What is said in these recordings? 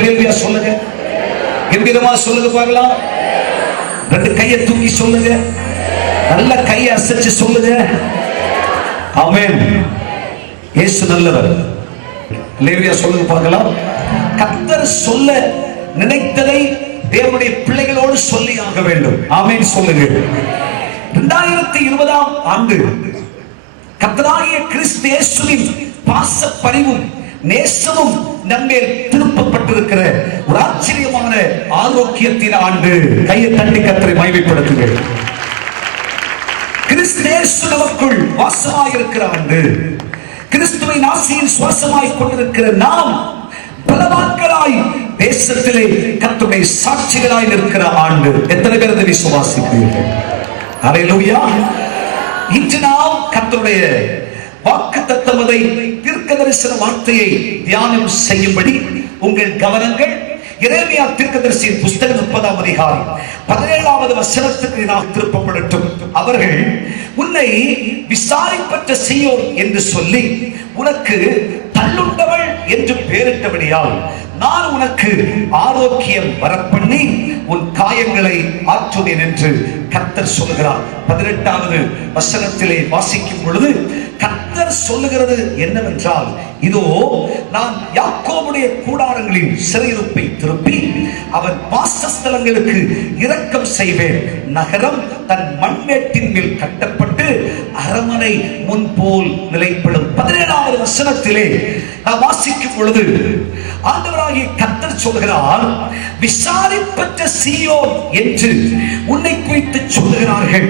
சொல்லுங்க, கம்பீரமா சொல்லுங்க பார்க்கலாம். ரெண்டு கையை தூக்கி சொல்லுங்க, நல்ல கையை அசைச்சு சொல்லுங்க. ஆமென். இயேசு நல்லவர். லேவியா சொல்லுங்க பார்க்கலாம். கர்த்தர் சொல்ல நினைத்ததை தேவனுடைய பிள்ளைகளோடு சொல்லி ஆக வேண்டும். ஆமென் சொல்லுங்க. 2020ஆம் ஆண்டு கர்த்தராகிய கிறிஸ்து இயேசுவின் பாச பரிவும் நேசமும் நம்மேல் திருப்பப்பட்டிருக்கிற ஒரு ஆச்சரியமான ஆரோக்கியத்தின் ஆண்டு. கையை தட்டி கர்த்தரை மகிமைப்படுத்துங்கள். கிறிஸ்து இயேசு நமக்குள் வாசமாயிருக்கிற ஆண்டு. கிறிஸ்துவின் ஆசியின் சுவாசமாய் கொண்டிருக்கிற நாம் பலவான்களாய் தேசத்திலே கர்த்தருடைய சாட்சிகளாய் நிற்கிற ஆண்டு. எத்தனை பேர் அதை விசுவாசிக்கிறீர்கள்? அல்லேலூயா. இன்று நாம் கர்த்தருடைய வாக்குத்தத்தமதை தீர்க்கதரிசன வார்த்தையை தியானம் செய்யும்படி உங்கள் கவனங்கள் எரேமியா தீர்க்கதரிசியின் புத்தகம் 30ஆம் அதிகாரம் 17வது வசனத்துக்கு நாம் திருப்பப்படட்டும். அவர்கள் உன்னை விசாரிப்பற்ற சீயோன் என்று சொல்லி உனக்கு தள்ளுண்டவள் என்று பெயரிட்டபடியால் நான் உனக்கு ஆரோக்கியம் வரப்பண்ணி உன் காயங்களை ஆற்றுவேன் என்று கர்த்தர் சொல்லுகிறார். 18வது வசனத்திலே வாசிக்கும் பொழுது கர்த்தர் சொல்லுகிறது என்னவென்றால், இதோ நான் யாக்கோபுடைய கூடாரங்களின் சிறையிருப்பை திருப்பி அவன் வாசஸ்தலங்களுக்கு இரக்கம் செய்வேன். நகரம் தன் மண்மேட்டின் மேல் கட்டப்பட்டு அரமனை முன்போல் நிலைப்படும். 17வது வசனத்திலே நான் வாசிக்கும் பொழுது ஆண்டவராகிய கர்த்தர் சொல்கிறார், விசாரிப்பற்ற சீயோன் என்று உன்னை குறித்து சொல்லுகிறார்கள்.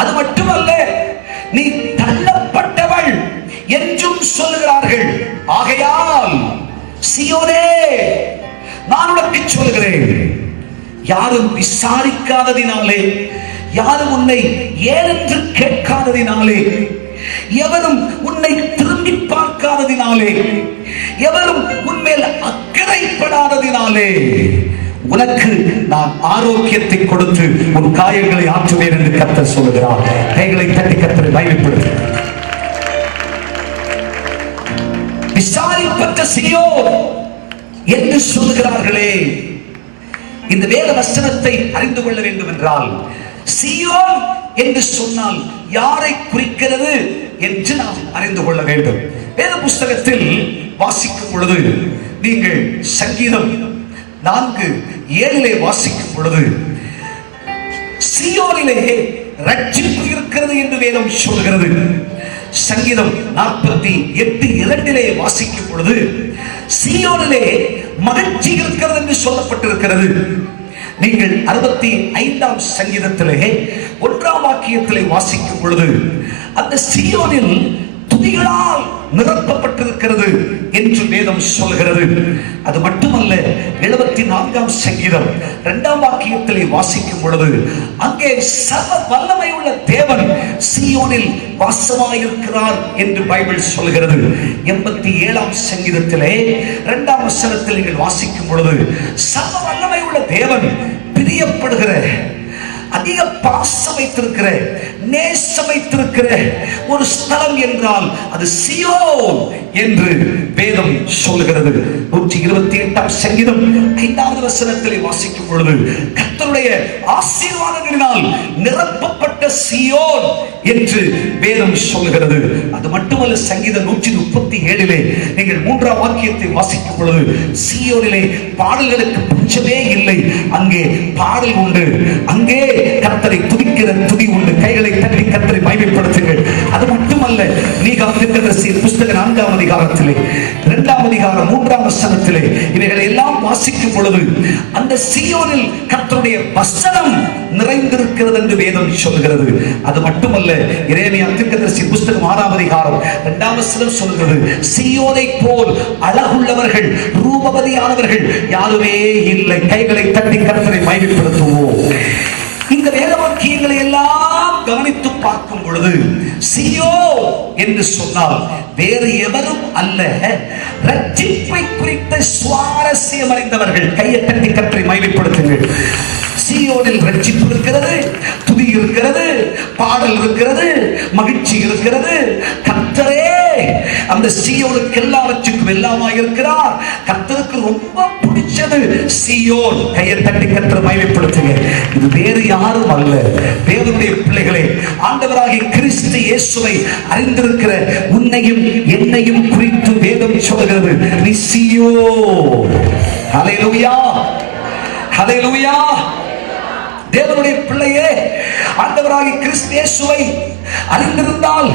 அது மட்டுமல்ல, நீ தள்ளப்பட்டவள் என்றும் சொல்லுகிறார்கள். ஆகையால் சீயோனே, நான் உனக்கு சொல்லுகிறேன், யாரும் விசாரிக்காததினாலே, யாரும் உன்னை ஏனென்று கேட்காததினாலே, எவரும் உன்னை திரும்பி பார்க்காததினாலே, எவரும் உன்மேல் அக்கறைப்படாததினாலே உனக்கு நான் ஆரோக்கியத்தை கொடுத்து உன் காயங்களை ஆற்றுவேன் என்று கர்த்தர் சொல்லுகிறார். கைகளை தட்டி கர்த்தரை மகிமைப்படுத்து. விசாரிப்பற்ற சீயோன் என்று சொல்லுகிறார்களே, இந்த வேத வசனத்தை அறிந்து கொள்ள வேண்டும் என்றால், சீயோன் என்று சொன்னால் யாரை குறிக்கிறது என்று நாம் அறிந்து கொள்ள வேண்டும். வேத புஸ்தகத்தில் வாசிக்கும் பொழுது நீங்கள் சங்கீதம் 4:7 வாசிக்கும் பொழுது சீயோனிலே ரட்சிப்பு இருக்கிறது என்று வேதம் சொல்கிறது. சங்கீதம் 48:2 வாசிக்கும் பொழுது சீயோனிலே மகிழ்ச்சி இருக்கிறது என்று சொல்லப்பட்டிருக்கிறது. நீங்கள் 65ஆம் சங்கீதத்திலே 1ஆம் வாக்கியத்திலே வாசிக்கும் பொழுது அந்த சீயோனில் துதிகளால் நிரப்பப்பட்டிருக்கிறது என்று வேதம் சொல்கிறது. அது மட்டுமல்ல, 74ஆம் சங்கீதம் 2ஆம் வாக்கியத்திலே வாசிக்கும் பொழுது அங்கே சர்வ வல்லமை உள்ள தேவன் சீயோனில் வாசமாயிருக்கிறார் என்று பைபிள் சொல்கிறது. 87ஆம் சங்கீதத்திலே 2ஆம் வசனத்தில் நீங்கள் வாசிக்கும் பொழுது சர்வ வல்லமை உள்ள தேவன் பிரியப்படுகிற, அதிக பாசம் வைத்திருக்கிற, நேசம் வைத்திருக்கிற ஒரு ஸ்தலம் என்றால் அது சீயோன் என்று வேதம் சொல்லுகிறது. 128ஆம் சங்கீதம் 5வது வசனத்திலே வாசிக்கும் பொழுது கர்த்தருடைய ஆசீர்வாதங்களினால் நிரப்பப்பட்ட சீயோன் என்று வேதம் சொல்லுகிறது. அது மட்டுமல்ல, சங்கீதம் 137 நீங்கள் 3ஆம் வாக்கியத்தை வாசிக்கும் பொழுது சீயோனிலே பாடல்களுக்கு பஞ்சமே இல்லை, அங்கே பாடல் உண்டு, அங்கே கர்த்தரை துதிக்கிற துதி உண்டு. கைகளை தட்டி கர்த்தரை மகிமைப்படுத்துங்கள். அது மட்டுமல்ல, நீகாமத்தின் புஸ்தகம் 4ஆம் அதிகாரத்திலே 2ஆம் அதிகாரம் 3ஆம் வசனத்திலே இவைகளை எல்லாம் வாசிக்கும் பொழுது அந்த சீயோனில் கர்த்தருடைய வசனம் நிறைந்திருக்கிறது என்று வேதம் சொல்கிறது. அது மட்டுமல்ல, எரேமியா தீர்க்கதரிசியின் புஸ்தகம் 6ஆம் அதிகாரம் 2ஆம் வசனம் சொல்கிறது, சீயோனை போல் அழகுள்ளவர்கள், ரூபவதியானவர்கள் யாருமே இல்லை. கைகளை தட்டி கர்த்தரை மகிமைப்படுத்துவோம். இந்த வேத வாக்கியங்களை எல்லாம் கவனித்து பார்க்கும் பொழுது சீயோன் என்று சொன்னால் வேறு எவரும் அல்ல, ரட்சிப்பை குறித்த சுவாரஸ்யம் அறிந்தவர்கள். கையை தட்டி கர்த்தரை மகிமைப்படுத்துங்கள். சீயோனில் ரட்சிப்பு இருக்கிறது, துதி இருக்கிறது, பாடல் இருக்கிறது, மகிழ்ச்சி இருக்கிறது. கர்த்தரே அந்த சீயோனுக்கு எல்லாவற்றுக்கும் எல்லாமாய் இருக்கிறார். கர்த்தருக்கு ரொம்ப பிடிச்ச ரட்சிச்சது சீயோன். கையை தட்டி கர்த்தரை மகிமைப்படுத்துங்க. இது வேறு யாரும் அல்ல, தேவனுடைய பிள்ளைகளே, ஆண்டவராகிய கிறிஸ்து இயேசுவை அறிந்திருக்கிற உன்னையும் என்னையும் குறித்து வேதம் சொல்கிறது, நீ சீயோன். ஹல்லேலூயா, ஹல்லேலூயா. தேவனுடைய பிள்ளையே, ஆண்டவராகிய கிறிஸ்து இயேசுவை அறிந்திருந்தால்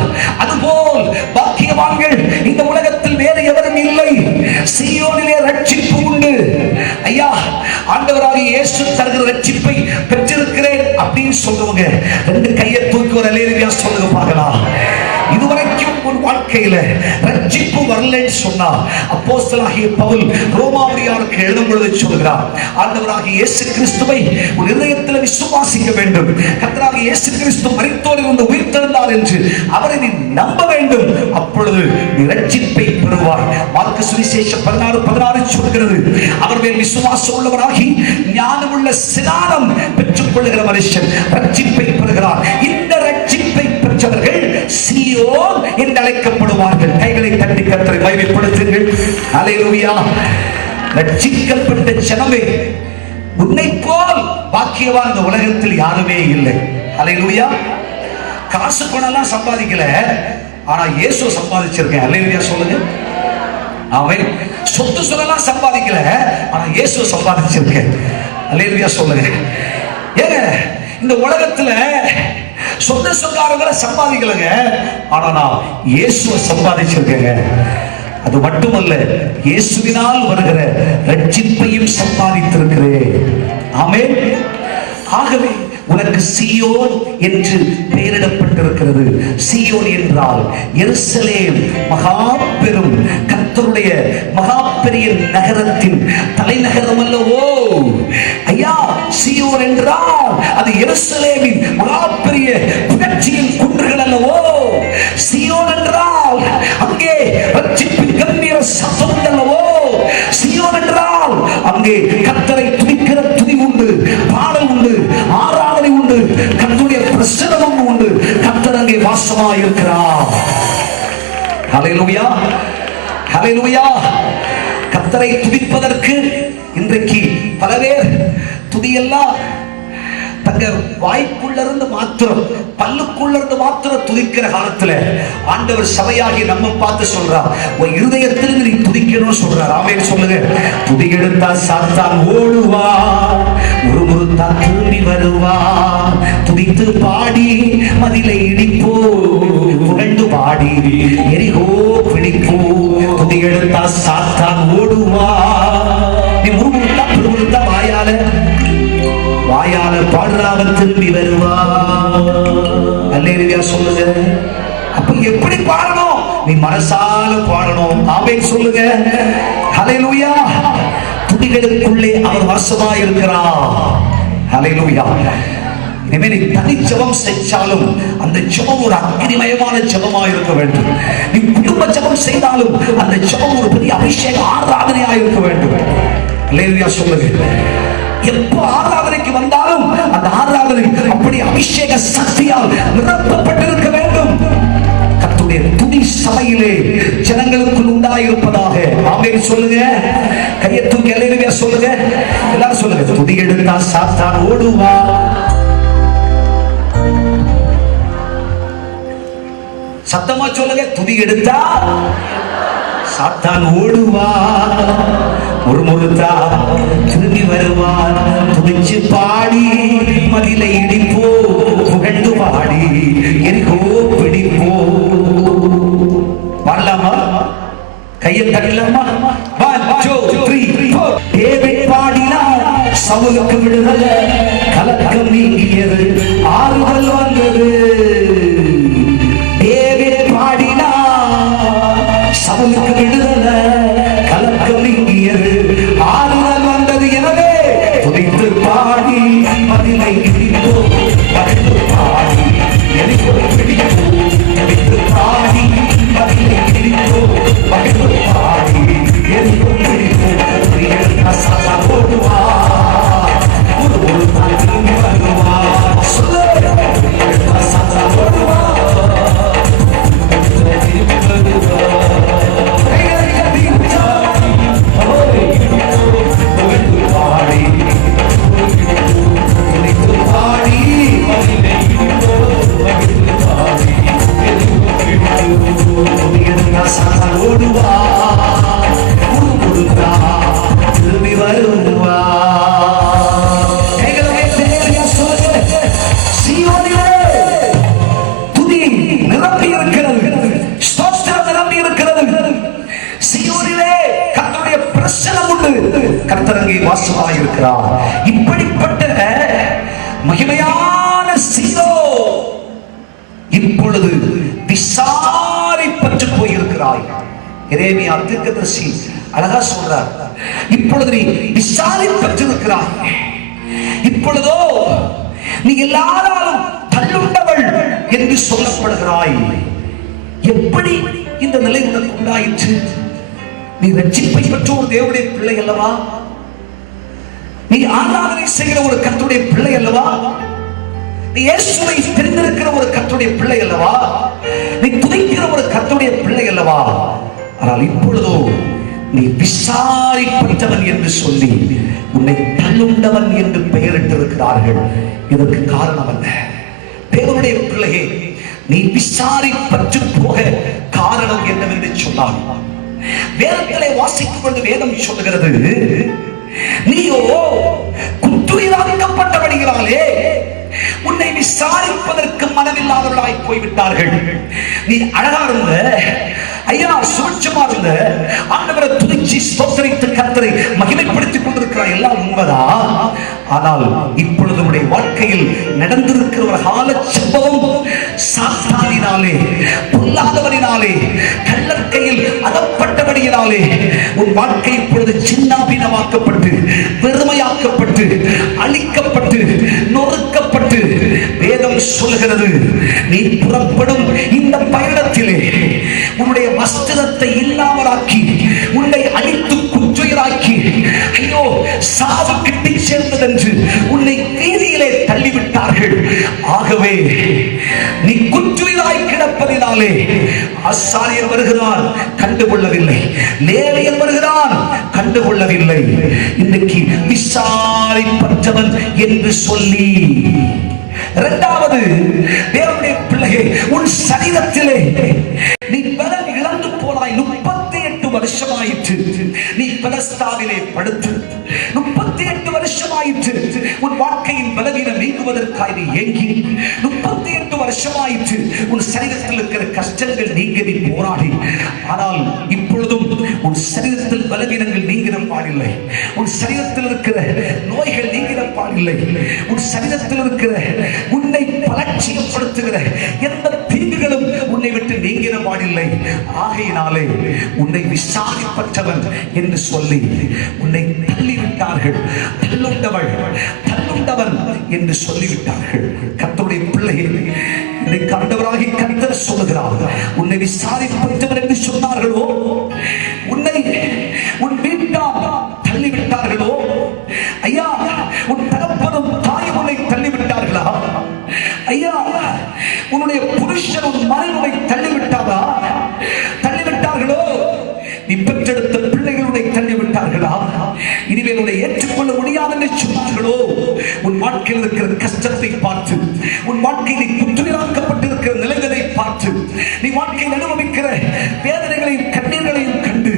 அதுபோல் பாக்கியவான்கள் இந்த உலகத்தில் வேறு எவரும் இல்லை. சீயோனிலே ரட்சிப்பு உண்டு. ஐயா, ஆண்டவராகிய இயேசு தருகிற ரட்சிப்பை பெற்றிருக்கிறேன் அப்படின்னு சொல்லுவாங்க. ரெண்டு கையை தூக்கி ஒரு அல்லேலூயா சொல்லுங்க பார்க்கலாம். இதுவரைக்கும் உன் வாழ்க்கையில ரட்சிப்பு வரலன்னு சொன்னா அப்போஸ்தலனாகிய பவுல் ரோமாவியருக்கு எழுதும் பொழுது சொல்கிறார், ஆண்டவராகிய இயேசு கிறிஸ்துவை உன் இதயத்தில் விசுவாசிக்க வேண்டும். கர்த்தராகிய இயேசு கிறிஸ்து மரித்தோரிலிருந்து உயிர்த்தெழுந்தார் என்று அவரை நீ நம்ப வேண்டும். அப்பொழுது நீ ரட்சிப்பை பெறுவாய். மார்க்கு சுவிசேஷம் 16:16 சொல்கிறது, அவர் மேல் விசுவாசம் உள்ளவராகி ஞானமுள்ள ஸ்நானம் பெற்றுக் கொள்ளுகிற மனுஷன் ரட்சிப்பை பெறுகிறார். இந்த ரட்சிப்பை பெற்றவர்கள் சீயோன் என்று அழைக்கப்படுவார்கள். கைகளை தட்டி கர்த்தரை மகிமைப்படுத்துங்கள். ஹல்லேலூயா. ரட்சிக்கப்பட்ட ஜனமே, உன்னை போல் பாக்கியவான் இந்த உலகத்தில் யாருமே இல்லை. ஹல்லேலூயா. காசு பணம்லாம் சம்பாதிக்கல, ஆனா இயேசு சம்பாதிச்சிருக்கேன். ஹல்லேலூயா சொல்லுங்க. அவன் சொத்து சொல்லலாம் சம்பாதிக்கல, ஆனா இயேசு சம்பாதிச்சிருக்கேன். ஹல்லேலூயா சொல்லுங்க. ஏங்க, இந்த உலகத்துல சொந்த சொல்லாரங்களை சம்பாதிக்கலங்க, ஆனா நான் இயேசுவை சம்பாதிச்சிருக்கேங்க. அது மட்டுமல்ல, இயேசுவினால் வருகிற ரட்சிப்பையும் சம்பாதித்திருக்கிறேன். ஆமென். ஆகவே உனக்கு சீயோன் என்று பெயரிடப்பட்டிருக்கிறது. சீயோன் என்றால் எருசலேம், மகா பெரும் கர்த்தருடைய மகா பெரிய நகரத்தின் தலைநகரம் அல்லவோ. ஐயா, சீயோன் என்றால் அது எருசலேமின் மகா பெரிய புகழ்ச்சியின் குன்றுகள் அல்லவோ. சீயோன் என்றால் அங்கே ரட்சிப்பின் கம்பீர சத்தம் அல்லவோ. சீயோன் என்றால் அங்கே கர்த்தரை துதிக்கிற துதி உண்டு, பாடல் உண்டு, ஆராதனை உண்டு, கர்த்தருடைய பிரசன்னம் உண்டு. கர்த்தர் அங்கே வாசமாய் இருக்கிறார். ஹல்லேலூயா, ஹல்லேலூயா. கர்த்தரை துதிப்பதற்கு இன்றைக்கு பல பேர் துதியெல்லாம் தங்க வாய்க்குள்ள இருந்து மாத்திரம், பல்லுக்குள்ள இருந்து மாத்திரம் துதிக்கிற காலத்துல ஆண்டவர் சபையாகி நம்ம பார்த்து சொல்றார், உன் இருதயத்திலிருந்து நீ துதிக்கணும்னு சொல்றார். ஆமென் சொல்லுங்க. துதி எடுத்தா சாத்தான் ஓடுவா, முறுமுறுத்தா திரும்பி வருவா. துதித்து பாடி மதிலை இடிப்போ, புகழ்ந்து பாடி எரிகோ பிடிப்போ. துதி எடுத்தா சாத்தான் ஓடுவா. நீ முறுமுறுத்தா பிறுமுறுத்தா வாயால பாடுறாவ திரும்பி வருவா. அல்லேலூயா சொல்லுங்க. அப்ப எப்படி பாடணும்? நீ மனசால பாடணும். ஆமென் சொல்லுங்க. ஹல்லேலூயா. துதிகளுக்குள்ளே அவர் வாசமாய் இருக்கிறார். ஹல்லேலூயா. இனிமே நீ தனி ஜெபம் செஞ்சாலும் அந்த ஜெபம் ஒரு அக்னிமயமான ஜெபமாக இருக்க வேண்டும். நீ குடும்ப ஜெபம் செய்தாலும் அந்த ஜெபம் ஒரு பெரிய அபிஷேக ஆராதனையாக இருக்க வேண்டும். அல்லேலூயா சொல்லுங்க. எப்போ ஆராதனைக்கு வந்தாலும் அந்த ஆராதனை அப்படி அபிஷேக சக்தியால் நிரப்பப்பட்டிருக்க வேண்டும். கர்த்தருடைய துதி சபையிலே ஜனங்களுக்குள் உண்டாயிருப்பதாக. ஆமென் சொல்லுங்க. கையை தூக்கி அல்லேலூயா சொல்லுங்க. எல்லாரும் சொல்லுங்க. துதி எடுத்தா சாத்தான் ஓடுவா. சத்தமா சொல்லுங்க. துதி எடுத்தா சாத்தான் ஓடுவா, முறுமுறுத்தா திரும்பி வருவான். துதிச்சு பாடி மதிலை இடிப்போ, புகழ்ந்து பாடி எரிகோ பிடிப்போ. பாடலாமா? கையை தட்டலாமா? டேவிட் பாடினார், சவுலுக்கு விடுதல, கலக்கம் நீங்கியது, ஆறுதல் வந்தது. டேவிட் பாடினார், சவுலுக்கு விடுதல, கலக்கம் நீங்கியது, ஆறுதல் வந்தது. எனவே துதித்து பாடி மதிலை இடிப்போ, படுத்து பாடி எரிகோ பிடிப்போ. துதித்து பாடி மதிலை இடிப்போ, படுத்து பாடி எரிகோ பிடிப்போ. சாத்தா ஓடுவா, ஒரு நாள் திரும்பி வருவா. சாத்தா விசாரித்ததும் உண்டு. கர்த்தர் அங்கே வாசமாய் இருக்கிறார். இப்படிப்பட்ட மகிமையான சீரோ இப்பொழுது விசாரிப்பற்று போயிருக்கிறாய். எரேமியா தீர்க்கதரிசி அழகா சொல்றார், இப்பொழுது நீ விசாரிப்பற்றிருக்கிறாய். இப்பொழுதோ நீ எல்லாராலும் தள்ளுண்டவள் என்று சொல்லப்படுகிறாய். எப்படி இந்த நிலை உனக்கு உண்டாயிற்று? நீ ரட்சிப்பை பெற்ற ஒரு தேவனுடைய பிள்ளை அல்லவா? நீ ஆராதனை செய்கிற ஒரு கர்த்தருடைய பிள்ளை அல்லவா? நீ இயேசுவை தெரிந்திருக்கிற ஒரு கர்த்தருடைய பிள்ளை அல்லவா? நீ துதிக்கிற ஒரு கர்த்தருடைய பிள்ளை அல்லவா? ஆனால் இப்பொழுதோ நீ விசாரிப்பற்றவன் என்று சொல்லி உன்னை தள்ளுண்டவன் என்று பெயரிட்டிருக்கிறார்கள். இதற்கு காரணம் என்ன? தேவனுடைய பிள்ளையே, நீ விசாரிப்பற்று போக காரணம் என்னவென்று சொன்னான். வேதத்திலே வாசிக்கும் பொழுது வேதம் சொல்லுகிறது, நீயோ குற்றுயிராக்கப்பட்டபடியாலே உன்னை விசாரிப்பதற்கு மனமில்லாதவர்களாய் போய்விட்டார்கள். நீ அழகா இருந்த, ஐயா சுபிட்சமா இருந்த, ஆண்டவரை துதிச்சு ஸ்தோத்திரித்து கர்த்தரை மகிமைப்படுத்திக் கொண்டிருக்கிறார். எல்லாம் உண்மைதான். ஆனால் இப்பொழுது உடைய வாழ்க்கையில் நடந்திருக்கிற ஒரு கால சம்பவம் சாத்தானினாலே, பொல்லாதவனினாலே, கள்ளக்கையில் அகப்பட்டபடியினாலே உன் வாழ்க்கை இப்பொழுது சின்னாபின்னமாக்கப்பட்டு, வெறுமையாக்கப்பட்டு, அழிக்கப்பட்டு, நொறுக்கப்பட்டு, வேதம் சொல்கிறது, நீ புறப்படும் இந்த பயணத்திலே உன்னுடைய வஸ்திரத்தை இல்லாமலாக்கி, உன்னை அழித்து குற்றுயிராக்கி, ஐயோ சாவு கிட்டி சேர்ந்ததென்று உன்னை வீதியிலே தள்ளிவிட்டார்கள். ஆகவே நீ குற்றுயிராய் கிடப்பதினாலே ஆசாரியர் வருகிறான், கண்டுகொள்ளவில்லை. லேவியன் வருகிறான், கண்டுகொள்ளவில்லை. இன்றைக்கு விசாரிப்பற்றவன் என்று சொல்லி, இரண்டாவது தேவனுடைய பிள்ளையே, உன் சரீரத்திலே நீ பலன் இழந்து போனாய். 38 வருஷமாயிற்று நீ பெலஸ்தாவிலே படுத்து, 38 வருஷமாயிற்று உன் வாழ்க்கையின் பலவீனம் நீங்குவதற்காக நீ ஏங்கி, 38 வருஷமாயிற்று உன் சரீரத்தில் இருக்கிற கஷ்டங்கள் நீங்க நீ போராடி. ஆனால் இப்பொழுதும் உன் சரீரத்தில் பலவீனங்கள் நீங்கிற பாடில்லை, உன் சரீரத்தில் இருக்கிற நோய்கள் நீங்கிற பாடில்லை, உன் சரீரத்தில் இருக்கிற உன்னை பலட்சியப்படுத்துகிற எந்த தீங்குகளும் உன்னை விட்டு நீங்கிற பாடில்லை. ஆகையினாலே உன்னை விசாரிப்பற்றவன் என்று சொல்லி உன்னை தள்ளிவிட்டார்கள். தள்ளுண்டவள், தள்ளுண்டவன் என்று சொல்லிவிட்டார்கள். கர்த்தருடைய பிள்ளையை இன்னைக்கு ஆண்டவராகிய கர்த்தர் சொல்லுகிறார், உன்னை விசாரிப்பற்றவன் என்று சொன்னார்களோ, உன்னை உன் வீட்டார் தள்ளிவிட்டார்களோ, ஐயா உன் தகப்பனும் தாயும் உன்னை தள்ளிவிட்டார்களா? ஐயா உன்னுடைய புருஷன் உன் மனைவியை தள்ளிவிட்டாரா? தள்ளிவிட்டார்களோ? நீ பெற்றெடுத்த பிள்ளைகளுடைய தள்ளிவிட்டார்களா? இனிமேல் உன்னை ஏற்றுக்கொள்ள முடியாது என்று சொன்னார்களோ? உன் வாழ்க்கையில் இருக்கிற கஷ்டத்தை பார்த்து, உன் வாழ்க்கையில் குற்றுயிராக்கப்பட்டிருக்கிற நிலைகளை பார்த்து, நீ வாழ்க்கையில் அனுபவிக்கிற வேதனைகளையும் கண்ணீர்களையும் கண்டு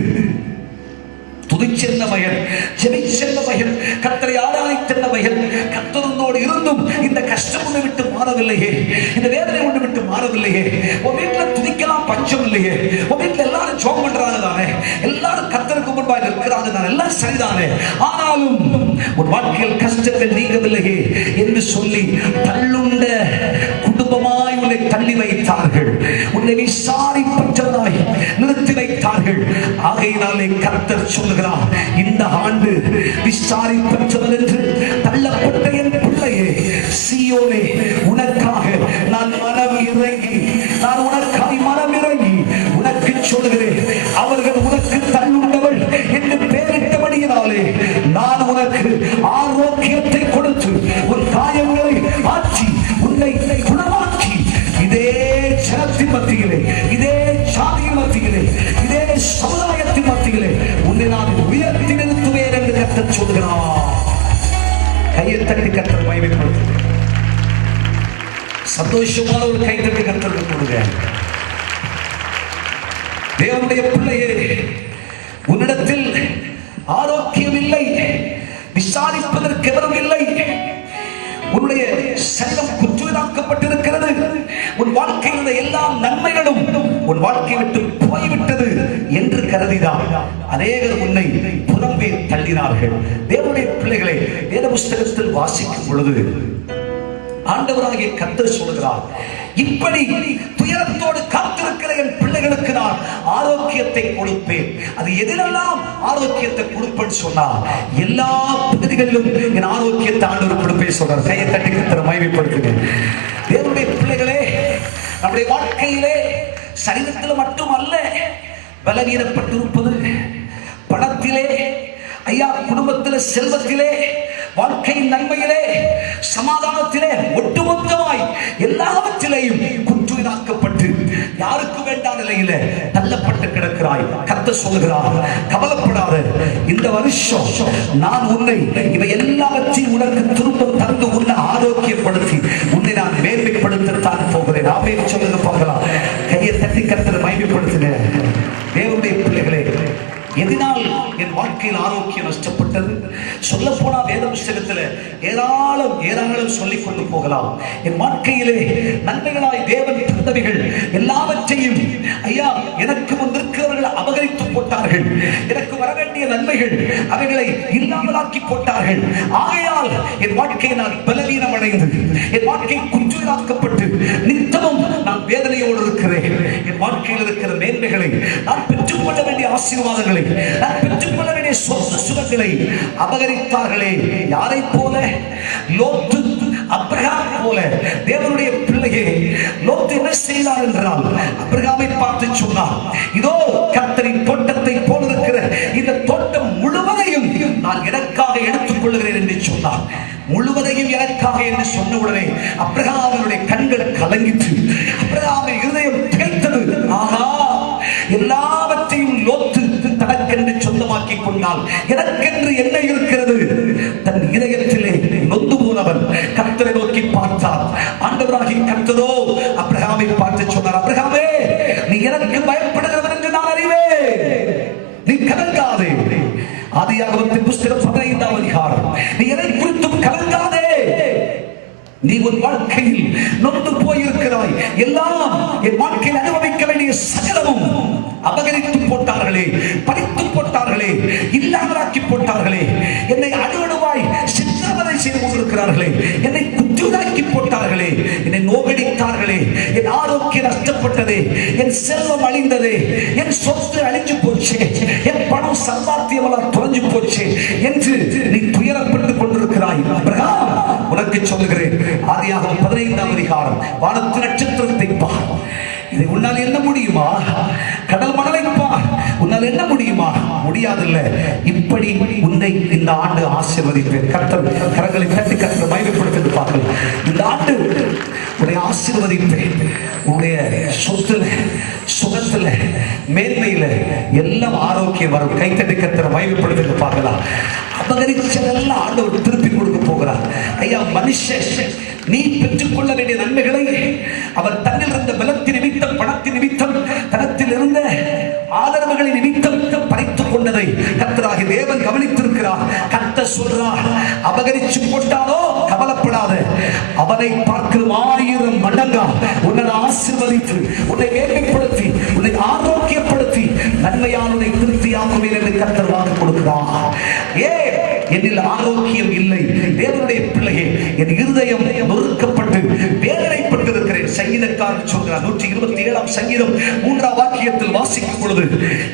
துதிச்சென்ற மகன், ஜெபிச்சென்ற மகன், கர்த்தரை ஆராதித்த மகன், கர்த்தரோடு இருந்தும் இந்த கஷ்டம் ஒன்று விட்டு மாறவில்லையே, இந்த வேதனை ஒன்று விட்டு மாறவில்லையே, உன் வீட்டில் துதிக்கலாம் பஞ்சம் இல்லையே, உன் வீட்டில் எல்லாரும் ஜோம் பண்றாங்க தானே, எல்லாரும் கர்த்தருக்கு முன்பாக இருக்கிறாங்க தானே, எல்லாம் சரிதானே, ஆனாலும் உன் வாழ்க்கையில் கஷ்டங்கள் நீங்கவில்லையே என்று சொல்லி தள்ளுண்ட குடும்பமாய் உன்னை தள்ளி வைத்தார்கள். உன்னை விசாரிப்பற்றவனாய் நிறுத்தி வைத்தார்கள். ஆகையினாலே கர்த்தர் சொல்லுகிறார், இந்த ஆண்டு விசாரிப்பற்றவன் என்று தள்ளப்பட்ட என் பிள்ளையே, சீயோனே, உனக்காக நான் மனம் இறங்கி, நான் உனக்காய் மனம் இறங்கி உனக்கு சொல்லுகிறேன், அவர்கள் உனக்கு தள்ளுண்டவள் என்று பெயரிட்டபடியினாலே நான் உனக்கு ஆரோக்கியத்தை கொடுத்து உன் காயங்களை ஆற்றி உன்னை குணமாக்கி, இதே ஜனத்தின் மத்தியிலே, இதே ஜாதியின் மத்தியிலே, இதே சமுதாயத்தின் மத்தியிலே உன்னை நான் உயர்த்தி நிறுத்துவேன் என்று கர்த்தர் சொல்கிறார். கையை தட்டி கர்த்தர் மகிமைப்படுத்துங்க. சந்தோஷமான ஒரு கைத்தட்டி கர்த்தருக்கு கொடுங்க. தேவனுடைய பிள்ளையே, உன்னிடத்தில் ஆரோக்கியம் இல்லை, விசாரிப்பதற்கு எவரும் இல்லை, உன்னுடைய சரீரம் குற்றுயிராக்கப்பட்டிருக்கிறது, உன் வாழ்க்கையில் எல்லா நன்மைகளும் உன் வாழ்க்கையை விட்டு போய்விட்டது என்று கருதிதான் அநேகர் உன்னை புறம் பேர் தள்ளினார்கள். தேவனுடைய பிள்ளைகளை வேத புஸ்தகத்தில் வாசிக்கும் பொழுது ஆண்டவராகிய கர்த்தர் சொல்கிறார், இப்படி துயரத்தோடு காத்திருக்கிற என் பிள்ளைகளுக்கு நான் ஆரோக்கியத்தை கொடுப்பேன். அது எதிலெல்லாம் ஆரோக்கியத்தை கொடுப்பேன்னு சொன்னார், எல்லா பகுதிகளிலும் என் ஆரோக்கியத்தை ஆண்டவர் கொடுப்பேன் சொல்றார். கையை தட்டி கர்த்தரை மகிமைப்படுத்துங்க. தேவனுடைய பிள்ளைகளே, நம்முடைய வாழ்க்கையிலே சரீரத்தில் மட்டுமல்ல பலவீனப்பட்டிருப்பது, பணத்திலே, ஐயா குடும்பத்திலே, செல்வத்திலே, வாழ்க்கையின் நன்மையிலே, சமாதானத்திலே, ஒட்டுமொத்தமாய் எல்லாவற்றிலேயும் குற்றுயிராக்கப்பட்டு யாருக்கு வேண்டாம் நிலையில தள்ளப்பட்டு கிடக்கிறாய். கர்த்தர் சொல்கிறார், கவலைப்படாத, இந்த வருஷம் நான் உன்னை இவை எல்லாவற்றையும் உனக்கு திரும்ப தந்து உன்னை ஆரோக்கியப்படுத்தி உன்னை நான் மேன்மைப்படுத்தத்தான் போகிறேன். ஆமென் சொல்லுங்க பார்க்கலாம். கையை தட்டி கர்த்தரை மகிமைப்படுத்துங்க. தேவனுடைய பிள்ளைகளே, எதனால் என் வாழ்க்கையில் ஆரோக்கியம் நஷ்டப்பட்டது? சொல்ல போனா வேத புஸ்தகத்தில் ஏராளம் சொல்லிக் கொண்டு போகலாம். என் வாழ்க்கையிலே நன்மைகளாய் தேவன் தந்தவைகள் எல்லாவற்றையும் ஐயா எனக்கு முன்னிருக்கிறவர்கள் அபகரித்து போட்டார்கள். எனக்கு வர வேண்டிய நன்மைகள் அவைகளை இல்லாமலாக்கி போட்டார்கள். ஆகையால் என் வாழ்க்கையை நான் பலவீனம் அடைந்து, என் வாழ்க்கை குற்றுயிராக்கப்பட்டு நித்தமும் நான் வேதனையோடு இருக்கிறேன். என் வாழ்க்கையில் இருக்கிற மேன்மைகளை, நான் பெற்றுக்கொள்ள வேண்டிய ஆசீர்வாதங்களை, நான் பெற்றுக்கொள்ள வேண்டிய சொத்து சுகங்களை அபகரித்தார்களே. யாரை போல? லோத்து, அப்ரகாம் போல. தேவனுடைய பிள்ளையே, லோத்து என்ன செய்தார் என்றால், அப்ரகாமை பார்த்து சொன்னார், இதோ கர்த்தரின் தோட்டத்தை போல இருக்கிற இந்த தோட்டம் முழுவதையும் நான் எனக்காக எடுத்துக் கொள்ளுகிறேன் என்று சொன்னார். முழுவதையும் எனக்காக என்று சொன்ன உடனே அப்ரகாமினுடைய கண்கள் கலங்கிற்று. அப்ரகாமின் இருதயம் திகைத்தது. ஆஹா, எல்லாவற்றையும் லோத்து தனக்கென்று சொந்தமாக்கி கொண்டால் எனக்கென்று என்ன இருக்கிறது? தன் இதயத்திலே நொந்து போனவன் கர்த்தரை நோக்கி பார்த்தார். ஆண்டவராகிய கர்த்தரோ அப்ரகாமை பார்த்து சொன்னார், அப்ரகாமே, நீ எனக்கு பயப்படுகிறவன் என்று நான் அறிவேன், நீ கலங்காதே. ஆதியாகமத்தின் புஸ்தகம் 15ஆம் அதிகாரம். நீ எதை குறித்தும் கலங்காதே. நீ உன் வாழ்க்கையில் நொந்து போயிருக்கிறாய். எல்லாம் என் வாழ்க்கையில் அனுபவிக்க வேண்டிய சகலமும் அபகரித்து போட்டார்களே, பறித்து போட்டார்களே, இல்லாமலாக்கி போட்டார்களே, என்னை அணுவணுவாய் சித்திரவதை செய்து கொண்டிருக்கிறார்களே, என்னை குற்றுயிராக்கி போட்டார்களே, என்னை நோகடித்தார்களே, என் ஆரோக்கியம் நஷ்டப்பட்டதே, என் செல்வம் அழிந்ததே, என் சொத்து அழிஞ்சு போச்சு, என் பணம் சம்பாத்தியமெல்லாம் தொலைஞ்சு போச்சு என்று நீ துயரப்பட்டுக் கொண்டிருக்கிறாய். அப்ரகாம், உனக்கு சொல்லுகிறேன், ஆதியாகமம் 15ஆம் அதிகாரம், வானத்து நட்சத்திரத்தை பார். இதை உன்னால் என்ன முடியுமா? கடல் மணலை பார், உன்னால் என்ன முடியுமா? முடியாதுல்ல. இப்படி உன்னை இந்த ஆண்டு ஆசீர்வதிப்பேன். கர்த்தர் கரங்களை தட்டி கர்த்தரை மகிமைப்படுத்தி பார்க்கலாம். இந்த ஆண்டு உன்னை ஆசீர்வதிப்பேன். உன்னுடைய சொத்துல, சுகத்துல, மேன்மையில எல்லாம் ஆரோக்கியம் வரும். கைத்தட்டி கர்த்தரை மகிமைப்படுத்தி பார்க்கலாம். அபகரிச்சதெல்லாம் ஆண்டவர் திருப்பி கொடுக்க போகிறார். ஐயா, மனுஷன் நீ பெற்றுக்கொள்ள வேண்டிய நன்மைகளை அவர் தன்னில் இருந்த பலத்தின் நிமித்தம், பணத்தின் நிமித்தம், தனத்தில் இருந்த ஆதரவுகளின் நிமித்தம் பறித்துக் கொண்டதை கர்த்தராகிய தேவன் கவனித்திருக்கிறார். கர்த்தர் சொல்றார், அபகரிச்சு போட்டாலோ கவலைப்படாத, அவனை பார்க்கும் 1000 மடங்கா உன்னை ஆசீர்வதித்து, உன்னை மேன்மைப்படுத்தி, உன்னை ஆரோக்கியப்படுத்தி நன்மையானதை திருப்தியாக்குவேன் என்று கர்த்தர் வாக்கு கொடுக்கிறார். என்னில் ஆரோக்கியம் இல்லை. தேவனுடைய பிள்ளையே, என் இருதயம் நொறுக்கப்பட்டு வேதனைப்பட்டு இருக்கிறேன். சங்கீதக்காரன் சொல்கிறார், 127ஆம் சங்கீதம் 3ஆம் வாக்கியத்தில் வாசிக்கும் பொழுது,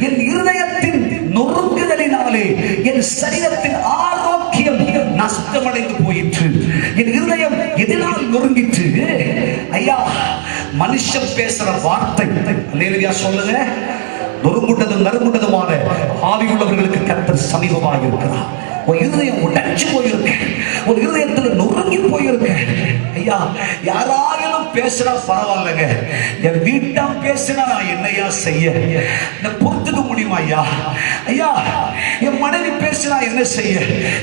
என் இருதயத்தின் நொறுங்குதலினாலே என் சரீரத்தின் ஆரோக்கியம் நஷ்டமடைந்து போயிற்று. என் இருதயம் எதனால் நொறுங்கிற்று? ஐயா, மனுஷன் பேசுற வார்த்தை, அல்லேலூயா சொல்லுங்க, நொறுங்குண்டதும் நறுங்குண்டதுமான ஆவி உள்ளவர்களுக்கு கர்த்தர் சமீபமாக இருக்கிறார். ஒரு இருதயம் உடைச்சு போயிருக்கு, ஒரு இருதயத்துல நொறுங்கி போயிருக்கு. ஐயா, யாராலும் பேசினா பரவாயில்லைங்க, என் வீட்டா பேசினா நான் என்னையா செய்ய? பொறுத்துக்க முடியுமா ஐயா? ஐயா, என் மனைவி பேசினா என்ன செய்ய?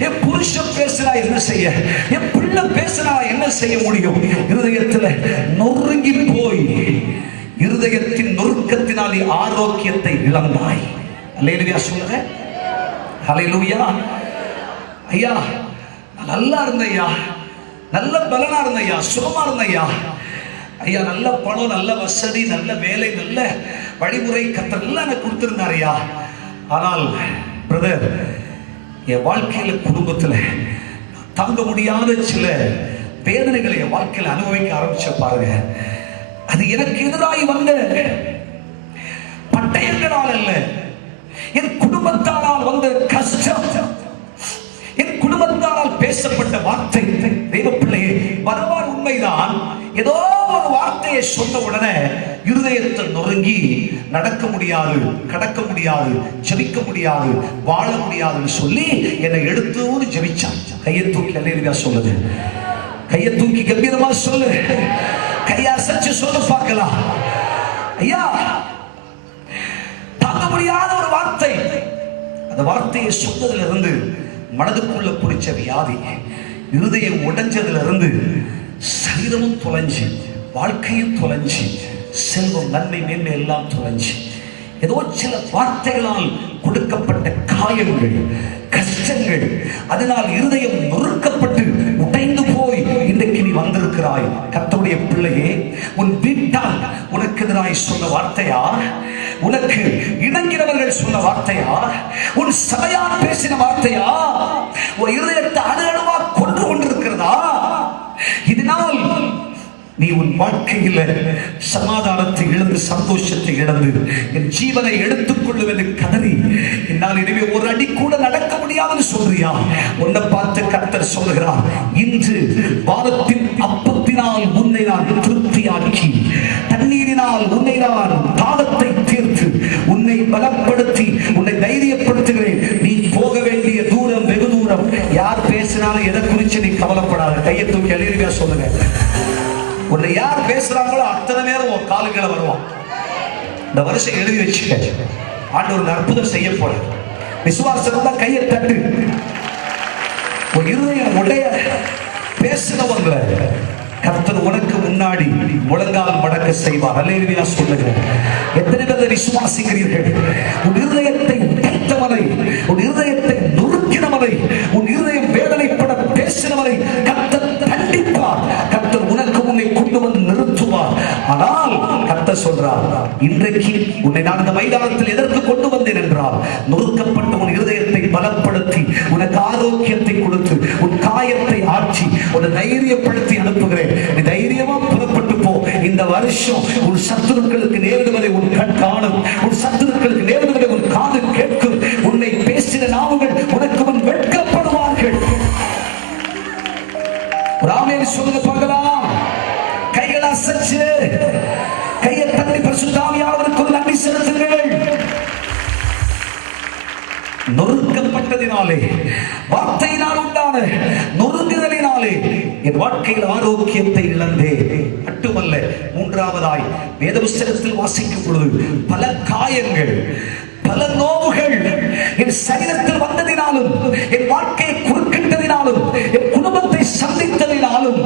என் புருஷன் பேசினா என்ன செய்ய? என் பிள்ளை பேசினா என்ன செய்ய முடியும்? இருதயத்துல நொறுங்கி போய் இருதயத்தின் நொறுக்கத்தினாலே ஆரோக்கியத்தை இழந்தாய். அல்லேலூயா சொல்லுங்க. ஹல்லேலூயா. ஐயா, நல்லா இருந்தையா, நல்ல பலனா இருந்தையா, சுகமா இருந்தையா, ஐயா, நல்ல பணம், நல்ல வசதி, நல்ல வேலை, நல்ல வழிமுறை கர்த்தர் எல்லாம் எனக்கு கொடுத்திருந்தாரையா. ஆனால் பிரதர், என் வாழ்க்கையில குடும்பத்துல தாங்க முடியாத சில வேதனைகளை என் வாழ்க்கையில அனுபவிக்க ஆரம்பிச்ச பாருங்க. அது எனக்கு எதிராகி வந்த பட்டயங்களால் அல்ல, என் குடும்பத்தால் வந்த கஷ்டம், என் குடும்பத்தால் பேசப்பட்ட வார்த்தை. தெய்வ பிள்ளையே, வரவாறு உண்மைதான். ஏதோ ஒரு வார்த்தையை சொன்ன உடனே இருதயத்தை நொறுங்கி நடக்க முடியாது, கடக்க முடியாது, ஜெபிக்க முடியாது, வாழ முடியாதுன்னு சொல்லி என்னை எடுத்தோடு ஜெபிச்சான். கையை தூக்கி அல்லேலூயா சொல்லுது. கையை தூக்கி கம்பீரமா சொல்லு. கையை அசைச்சு சொல்ல பார்க்கலாம். ஐயா, தாங்க முடியாத ஒரு வார்த்தை. அந்த வார்த்தையை சொன்னதுல இருந்து மனதுக்குள்ள பிடிச்ச வியாதி, இருதயம் உடைஞ்சதுல இருந்து சரீரமும் தொலைஞ்சு, வாழ்க்கையும் தொலைஞ்சு, செல்வம், நன்மை, மேன்மை எல்லாம் தொலைஞ்சு, ஏதோ சில வார்த்தைகளால் கொடுக்கப்பட்ட காயங்கள், கஷ்டங்கள், அதனால் இருதயம் நொறுக்கப்பட்டு உடைந்து போய் இன்றைக்கு நீ வந்திருக்கிறாய். கர்த்தருடைய பிள்ளையே, உன் வீட்டால் உனக்கு எதிராய் சொன்ன வார்த்தையா, உனக்கு இணங்கினவர்கள் சொன்ன வார்த்தையா, உன் சபையார் பேசின வார்த்தையா, உன் இருதயத்தை அணுவா கொண்டு கொண்டிருக்கிறதா? இதனால் நீ உன் வாழ்க்கையில சமாதானத்தை இழந்து, சந்தோஷத்தை இழந்து, என் ஜீவனை எடுத்துக் கொள்ளும் கதறி என்னால் இனிமே ஒரு அடி கூட நடக்க முடியாதுன்னு சொல்றியா? உன்னை பார்த்து கர்த்தர் சொல்லுகிறார், இன்று வாதத்தின் அப்பத்தினால் உன்னை நான் திருப்தியாக்கி, தண்ணீரினால் உன்னை நான் தாகத்தை தீர்த்து, உன்னை பலப்படுத்தி, உன்னை தைரியப்படுத்துகிறேன். நீ போக வேண்டிய தூரம் வெகு தூரம். யார் பேசினாலும் எதை குறித்து நீ கவலைப்படாத. கையை தூக்கி அல்லேலூயா சொல்லுங்க. உன்னை யார் பேசுறாங்களோ அத்தனை நேரம் உன் காலுகளை வருவான். இந்த வருஷம் எழுதி வச்சுக்க, ஆண்டவர் ஒரு அற்புதம் செய்ய போற. விசுவாசம் தான் கையை தட்டு. உன் இருதயம் உடைய பேசுறவங்களை கர்த்தர் உனக்கு முன்னாடி முழங்கால் மடக்க செய்வார். அல்லேலூயா சொல்லுங்க. எத்தனை பேர் விசுவாசிக்கிறீர்கள்? உன் இருதயத்தை உடைத்தவனை, உன் இருதயத்தை நொறுக்கினவனை, உன் இருதயம் வேதனைப்பட பேசினவனை கர்த்தர் தண்டிப்பார். கர்த்தர் உனக்கு உன்னை கொண்டு வந்து நிறுத்துவார். ஆனால் கர்த்தர் சொல்றார், இன்றைக்கு உன்னை நான் இந்த மைதானத்தில் எதற்கு கொண்டு வந்தேன் என்றால், நொறுக்கப்பட்ட உன் இருதயத்தை பலப்படுத்தி, உனக்கு ஆரோக்கியத்தை கொடுத்து, உன் காயத்தை ஆற்றி, உன்னை தைரியப்படுத்தி அனுப்புகிறேன். நீ தைரியமா புறப்பட்டு போ. இந்த வருஷம் உன் சத்துருக்களுக்கு நேரிடுவதை உன் கண் காணும், உன் சத்துருக்களுக்கு நேரிடுவதை உன் காது கேட்கும். உன்னை பேசின நாவுகள் உனக்கு முன் வெட்கப்படுவார்கள். ராமேன் சொல்லுங்க பார்க்கலாம். கைகளை அசைச்சு, கையை தட்டி பரிசுத்த ஆவியானவருக்கு ஒரு நன்றி செலுத்துங்கள். நொறுக்கப்பட்டதினாலே, வார்த்தையினால் உண்டான நொறுங்குதலினாலே என் வாழ்க்கையில் ஆரோக்கியத்தை இழந்தே. மட்டுமல்ல, மூன்றாவதாய் வேத புஸ்தகத்தில் வாசிக்கும் பொழுது பல காயங்கள், பல நோவுகள் என் சரீரத்தில் வந்ததினாலும், என் வாழ்க்கையை குறுக்கிட்டதினாலும், என் குடும்பத்தை சந்தித்ததினாலும்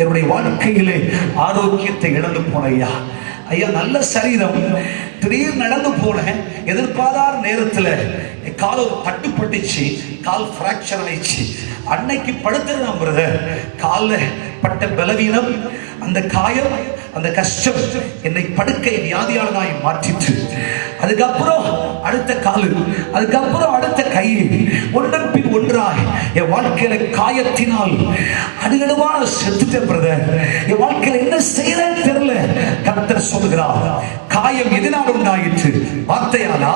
என்னுடைய வாழ்க்கையிலே ஆரோக்கியத்தை இழந்து போனையா. ஐயா, நல்ல சரீரம், திடீர் நடந்து போன எதிர்பாராத நேரத்துல கால் ஒரு தட்டுப்பட்டுச்சு, கால் பிராக்சர் ஆயிடுச்சு. அன்னைக்கு படுத்துறேன் பிரதர், காலில் பட்ட பலவீனம், அந்த காயம், அந்த கஷ்டம் என்னை படுக்கை வியாதியாளனாய் மாற்றிட்டு, அதுக்கப்புறம் அடுத்த காலு, அதுக்கப்புறம் அடுத்த கை, ஒன்றன் பின் ஒன்றாய் என் வாழ்க்கையில காயத்தினால் அடுகடுவான செத்துட்டேன் பிரதர். என் வாழ்க்கையில என்ன செய்யறேன்னு தெரியல. கர்த்தர் சொல்கிறார், காயம் எதனால் உண்டாயிற்று? வார்த்தையானா?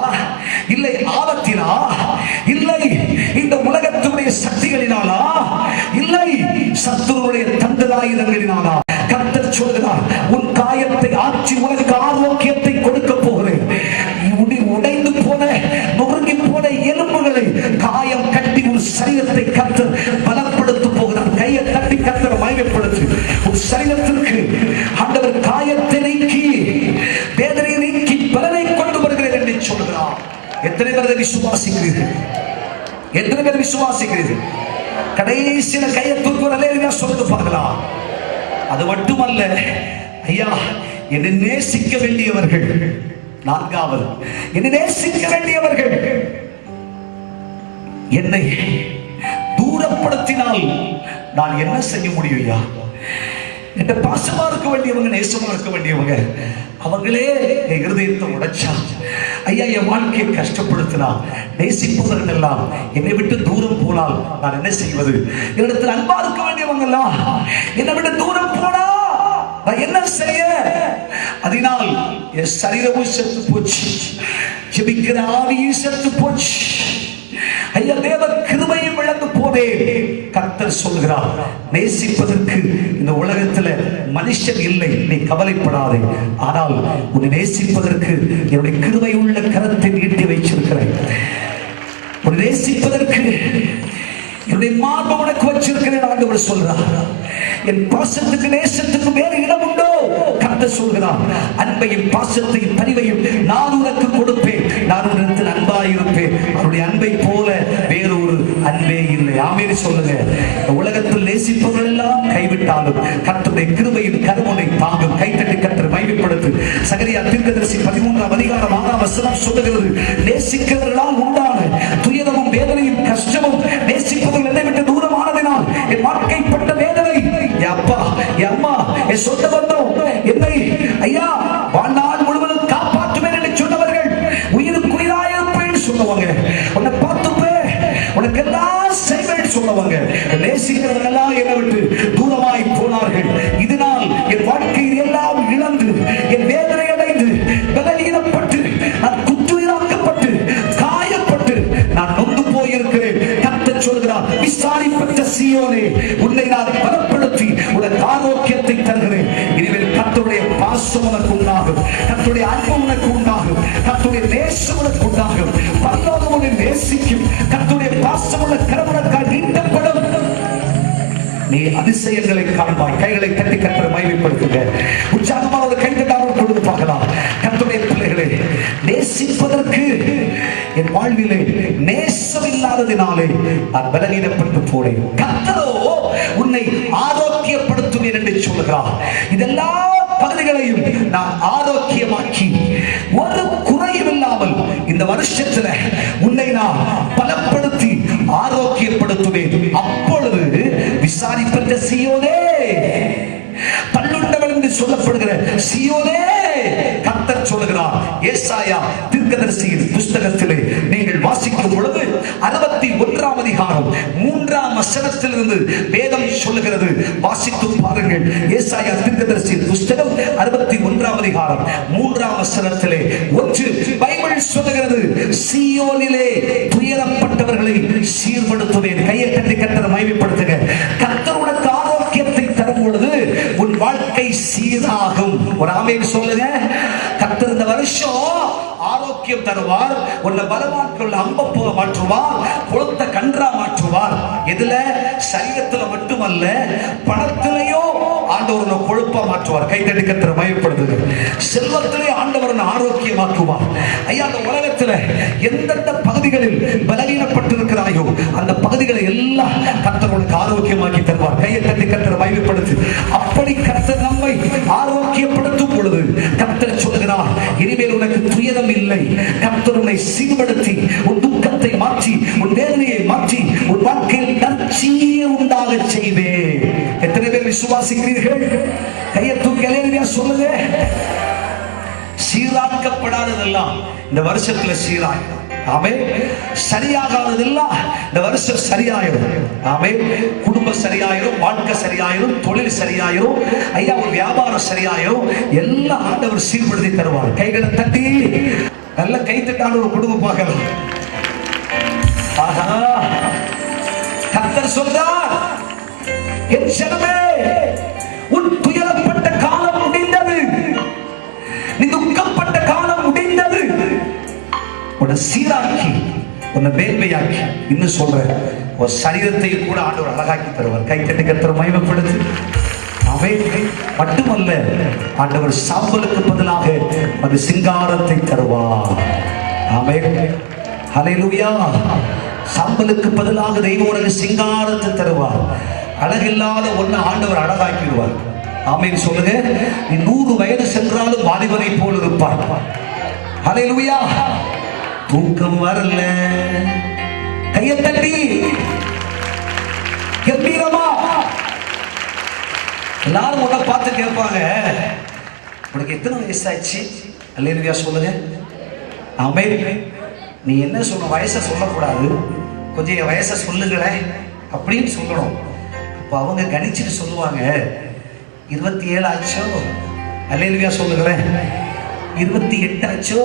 இல்லை ஆபத்தினா? இல்லை இந்த உலகத்துடைய சக்திகளினாலா? இல்லை சத்துருடைய தந்திராயுதங்களினாலா? கர்த்தர் சொல்கிறார், உன் காயத்தை ஆட்சி உனக்கு ஆரோக்கியத்தை கொடுக்க போகிறேன். உடைந்து போன, நொறுங்கி போன எலும்புகளை காயம் கட்டி உன் சரீரத்தை கர்த்தர் பலப்படுத்த போகிறார். கையை தட்டி கர்த்தர் மகிமைப்படுத்து. உன் சரீரத்திற்கு ஆண்டவர் காயத்தை நீக்கி, வேதனையை நீக்கி, பலனை கொண்டு வருகிறேன் என்று சொல்கிறார். எத்தனை பேர் விசுவாசிக்கிறீர்கள்? எத்தனை பேர் விசுவாசிக்கிறீர்கள்? கடைசியில கையை தூக்குவதில்லை சொல்லிட்டு பார்க்கலாம். அது மட்டுமல்ல ஐயா, என்னை நேசிக்க வேண்டியவர்கள், நான்காவது என்னை நேசிக்க வேண்டியவர்கள் என்னை தூரப்படுத்தினால் நான் என்ன செய்ய முடியும்? ஐயா, என்ற பாசமா இருக்க வேண்டியவங்க, நேசமா இருக்க வேண்டியவங்க, அவங்களே என் இருதயத்தை உடைச்சா, ஐயா என் வாழ்க்கையை கஷ்டப்படுத்தினா, நேசிப்பவர்கள் எல்லாம் என்னை விட்டு தூரம் போனால் நான் என்ன செய்வது? என்னிடத்தில் அன்பா இருக்க வேண்டியவங்க எல்லாம் என்னை விட்டு தூரம் போனா நான் என்ன செய்ய? அதனால் என் சரீரமும் செத்து போச்சு, ஜெபிக்கிற ஆவியும் செத்து போச்சு. ஐயா தேவ கிருபையும் இழந்து போனேன். கர்த்தர் சொல்கிறார், நேசிப்பதற்கு இந்த உலகத்துல மனுஷன் இல்லை, நீ கவலைப்படாதே. ஆனால் உன்னை நேசிப்பதற்கு என்னுடைய கிருபை உள்ள கரத்தை நீட்டி வைச்சிருக்கிறேன். உன்னை நேசிப்பதற்கு என்னுடைய மார்பை உனக்கு வச்சிருக்கிறேன். ஆண்டவர் சொல்றார், என் பாசத்துக்கு நேசத்துக்கு வேறு இடம் உண்டோ? கர்த்தர் சொல்கிறார், அன்பையும் பாசத்தையும் பரிவையும் நான் உனக்கு கொடுப்பேன், நான் உன்னிடத்தில் அன்பாயிருப்பேன். அவருடைய அன்பை போல வேறொரு அன்பே இல்லை. ஆமென் சொல்லுங்க. உலகத்தில் நேசிப்பவர்கள் எல்லாம் கைவிட்டாலும் கர்த்தருடைய கிருபையின் கருமுனை தாங்கும். கைத்தட்டி கர்த்தரை மகிமைப்படுத்து. சகரியா தீர்க்கதரிசி 13ஆம் அதிகாரம் 6ஆம் வசனம் சொல்லுகிறது, நேசிக்கிறவர்களால் உண்டான துயரமும் வேதனையும் கஷ்டமும் நேசிப்பவர்கள் என்னை விட்டு தூரமானதினால் என் வாழ்க்கைப்பட்ட வேதனை, என் அப்பா என் அம்மா என் சொந்த பந்தம் என்னை ஐயா வாழ்நாள் முழுவதும் காப்பாற்றுவேன் என்று சொன்னவர்கள் உயிருக்கு உயிராயிருப்பேன் சொல்லுவாங்க. உன்னை பார்த்துப்பேன், உனக்கு எல்லாம் செய்வேன் சொல்லுவாங்க. நேசிக்கிறவர்கள் எல்லாம் என்னை விட்டு தூரமாய் போனார்கள். இதனால் என் வாழ்க்கையில் எல்லாம் இழந்து, என் வேதனை அடைந்து, பலவீனப்பட்டு, நான் குற்றுயிராக்கப்பட்டு, காயப்பட்டு நான் நொந்து போயிருக்கிறேன். கர்த்தர் சொல்கிறார், விசாரிப்பட்ட சீயோனே, உன்னை நான் பலப்படுத்தி உனக்கு ஆரோக்கியத்தை தருகிறேன். இனிமேல் கர்த்தருடைய பாசம் உனக்கு உண்டாகும், கர்த்தருடைய அன்பு உனக்கு உண்டாகும், கர்த்தருடைய நேசம் உனக்கு உண்டாகும். பரலோகம் உன்னை நேசிக்கும், கர்த்தருடைய பாசம் உள்ள கரம் உனக்காக நீட்டப்படும். நீ அதிசயங்களை காண்பாய். கைகளை தட்டி கர்த்தரை மகிமைப்படுத்துங்க. உற்சாகமான ஒரு கைத்தட்டாமல் கொடுத்து பார்க்கலாம். கர்த்தருடைய பிள்ளைகளே, நேசிப்பதற்கு என் வாழ்விலே நேசம் இல்லாததினாலே நான் பலவீனப்பட்டு போனேன். கர்த்தரோ உன்னை ஆரோக்கியப்படுத்துவேன் என்று சொல்கிறார். இதெல்லா பகுதிகளையும் நான் ஆரோக்கியமாக்கி ஒரு குறையும் இல்லாமல் இந்த வருஷத்துல உன்னை நான் பலப்படுத்தி ஆரோக்கியப்படுத்துவேன். அப்பொழுது விசாரிப்பட்ட சீயோனே, தள்ளுண்டவள் என்று சொல்லப்படுகிற சீயோனே, கர்த்தர் சொல்லுகிறார். ஏசாயா தீர்க்கதரிசியின் புஸ்தகத்திலே நீங்கள் வாசிக்கும் பொழுது 61ஆம் அதிகாரம் 3ஆம் வசனத்திலிருந்து வேதம் சொல்லுகிறது. வாசித்து பாருங்கள். ஏசாயா தீர்க்கதரிசியின் புஸ்தகம் 61ஆம் அதிகாரம் 3ஆம் வசனத்திலே ஒன்று பைபிள் சொல்லுகிறது, சீயோனிலே துயரப்பட்டவர்களை சீர்படுத்துவேன். கையை தட்டி கர்த்தரை மகிமைப்படுத்துங்க. கர்த்தர் உனக்கு ஆரோக்கியத்தை தரும் பொழுது உன் வாழ்க்கை சீராகும். ஒரு ஆமென் சொல்லுங்க. கர்த்தர் இந்த வருஷம் ஆரோக்கியம் தருவார். உன்னை பலவான்கள் அம்பப்போ மாற்றுவார், குளத்தை கன்றா மாற்றுவார். எதுல? சரீரத்துல மட்டுமல்ல, பணத்திலேயோ ஆண்டவர் கொழுப்பா மாற்றுவார். கைத்தட்டி கர்த்தரை மகிமைப்படுத்துங்க. செல்வத்திலே ஆண்டவர் ஆரோக்கியமாக்குவார். ஐயா, அந்த உலகத்துல எந்தெந்த பகுதிகளில் பலவீனப்பட்டிருக்கிறாயோ அந்த பகுதிகளை எல்லாம் கர்த்தர் உனக்கு ஆரோக்கியமாக்கி தருவார். கையை தட்டி கர்த்தரை மகிமைப்படுத்து. அப்படி கர்த்தர் நம்மை ஆரோக்கியப்படுத்தும் பொழுது கர்த்தர் சொல்கிறார், இனிமேல் உனக்கு துயரம் இல்லை. கர்த்தர் உன்னை சீர்படுத்தி உன் துக்கத்தை மாற்றி, உன் வேதனையை மாற்றி, உன் வாழ்க்கையில் நற்செய்தியை உண்டாக செய்வேன். எத்தனை பேர் விசுவாசிக்கிறீர்கள்? கையை தூக்கி அல்லேலூயா சொல்லுங்க. சீராக்கப்படாததெல்லாம் இந்த வருஷத்துல சீராயிடும். ஆமென். சரியாகாததெல்லாம் இந்த வருஷம் சரியாயிடும். ஆமென். குடும்பம் சரியாயிரும், வாழ்க்கை சரியாயிரும், தொழில் சரியாயிரும், ஐயா ஒரு வியாபாரம் சரியாயிரும். எல்லாம் ஆண்டவர் சீர்படுத்தி தருவார். கைகளை தட்டி நல்ல கைத்தட்டான ஒரு குடும்பம் பார்க்கலாம். ஆஹா, கர்த்தர் சொல்றார், என் ஜனமே, உன் துயரப்பட்ட காலம் முடிந்தது, நீ துக்கப்பட்ட காலம் முடிந்தது. உன்னை சீராக்கி, உன்னை மேன்மையாக்கி, இன்னும் சொல்றேன், ஒரு சரீரத்தை கூட ஆண்டவர் அழகாக்கி தருவார். கைத்தட்டி கர்த்தரை மகிமைப்படுத்து. அவை மட்டுமல்ல, ஆண்டவர் சாம்பலுக்கு பதிலாக அது சிங்காரத்தை தருவார். ஆமென். ஹல்லேலூயா. சாம்பலுக்கு பதிலாக தெய்வம் உனக்கு சிங்காரத்தை தருவார். அழகில்லாத ஒண்ணு ஆண்டவர் அழகாக்கிடுவார். ஆமென் சொல்லுங்க. நீ 100 வயது சென்றாலும் வாலிபனை போல் இருப்பார். ஹல்லேலூயா. தூக்கம் வரல, கையை தட்டி கம்பீரமா எல்லாரும் உன்னை பார்த்து கேட்பாங்க, உனக்கு எத்தனை வயசாச்சு? அல்லேலூயா சொல்லுங்க. ஆமென். நீ என்ன சொல்ல, வயசை சொல்லக்கூடாது, கொஞ்சம் என் வயசை சொல்லுங்களேன் அப்படின்னு சொல்லணும். அப்போ அவங்க கணிச்சுட்டு சொல்லுவாங்க, 27 ஆச்சோ, அல்லேலூயா சொல்லுங்களேன், 28 ஆச்சோ,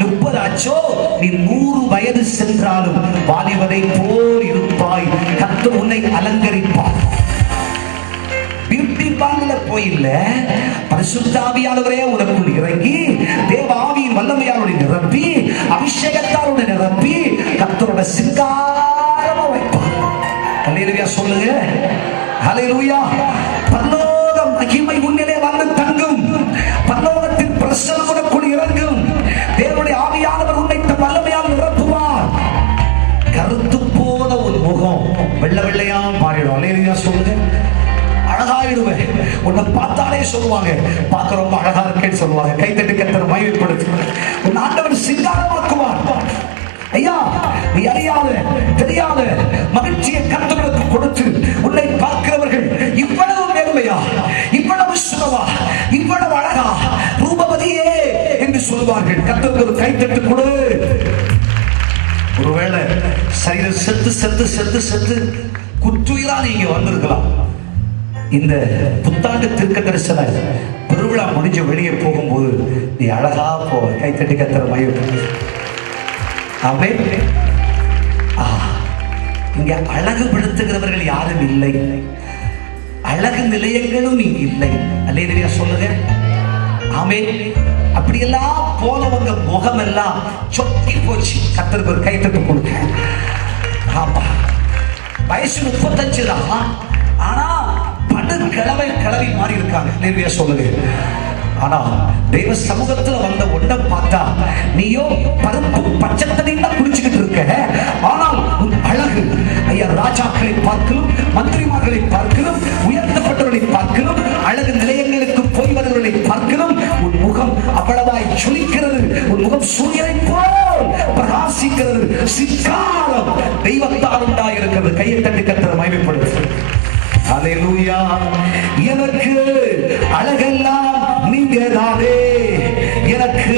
30 ஆச்சோ, நீ 100 வயது சென்றாலும் வாலிபனை போல் இருப்பாய், கர்த்தர் உன்னை அலங்கரிப்பார். பியூட்டி பார்லர்ல போயில்ல, பரிசுத்த ஆவியானவரே உனக்குள் இறங்கி தேவ ஆவியின் வல்லமையால் நிரப்பி அபிஷேகத்தால் நிரப்பி கர்த்தரோட சிங்காரமா வைப்பார். அல்லேலூயா சொல்லுங்க, ஹல்லேலூயா. பரலோக மகிமை உன்னிலே வந்து தங்கும், பரலோகத்தின் பிரசன்னம் உனக்குள் இறங்கும், தேவனுடைய ஆவியானவர் உன்னை வல்லமையால் நிரப்புவார். கருத்து போன ஒரு முகம் வெள்ளை வெள்ளையா மாறிடும். அல்லேலூயா சொல்லுங்க. அழகாயிடுவேன், உன்னை பார்த்தாலே சொல்லுவாங்க, பார்க்க ரொம்ப அழகா இருக்கேன்னு சொல்லுவாங்க. கைத்தட்டு கர்த்தரை மகிமைப்படுத்து. உன் ஆண்டவர் சிங்காரமாக்குவார். ஐயா, நீ அறியாத தெரியாத மகிழ்ச்சியை கர்த்தருக்கு கொடுத்து உன்னை பார்க்கிறவர்கள் இவ்வளவு மேன்மையா, இவ்வளவு சுகமா, இவ்வளவு அழகா, ரூபவதியே என்று சொல்வார்கள். கர்த்தருக்கு ஒரு கைத்தட்டு கொடு. ஒருவேளை சரீரம் செத்து செத்து செத்து செத்து குற்றுயிரா நீங்க வந்திருக்கலாம். இந்த புத்தாண்டு தீர்க்க தரிசன பெருவிழா முடிஞ்ச வெளியே போகும்போது நீ அழகா போ. கைத்தட்டி கர்த்தரை மகிமைப்படுத்து. ஆமென். இங்க அழகுபடுத்துகிறவர்கள் யாரும் இல்லை, அழகு நிலையங்களும் இங்க இல்லை. அல்லேலூயா சொல்லுங்க. ஆமென். அப்படியெல்லாம் போனவங்க முகம் எல்லாம் சொக்கி போச்சு. கர்த்தருக்கு ஒரு கைத்தட்டு கொடுங்க. ஆமா, வயசு 35 தான், ஆனா கிளவி மாறி இருக்காங்க. அல்லேலூயா சொல்லுங்க. ஆனா தெய்வ சமூகத்துல வந்த ஒன்றை பார்த்தா நீயோ பருப்பு பச்சை தண்ணீர் குடிச்சுக்கிட்டு இருக்க, ஆனால் உன் அழகு ஐயா ராஜாக்களை பார்க்கலும், மந்திரிமார்களை பார்க்கலும், உயர்த்தப்பட்டவர்களை பார்க்கலும், அழகு நிலையங்களுக்கு போய் வருவர்களை பார்க்கலும் உன் முகம் அவ்வளவாய் ஜொலிக்கிறது. உன் முகம் சூரியனை போல் பிரகாசிக்கிறது. சிங்காரம் தெய்வத்தால் உண்டாயிருக்கிறது. கையை தட்டி கர்த்தரை மகிமைப்படுத்து. அல்லேலூயா. எனக்கு அழகெல்லாம் நீங்க தானே, எனக்கு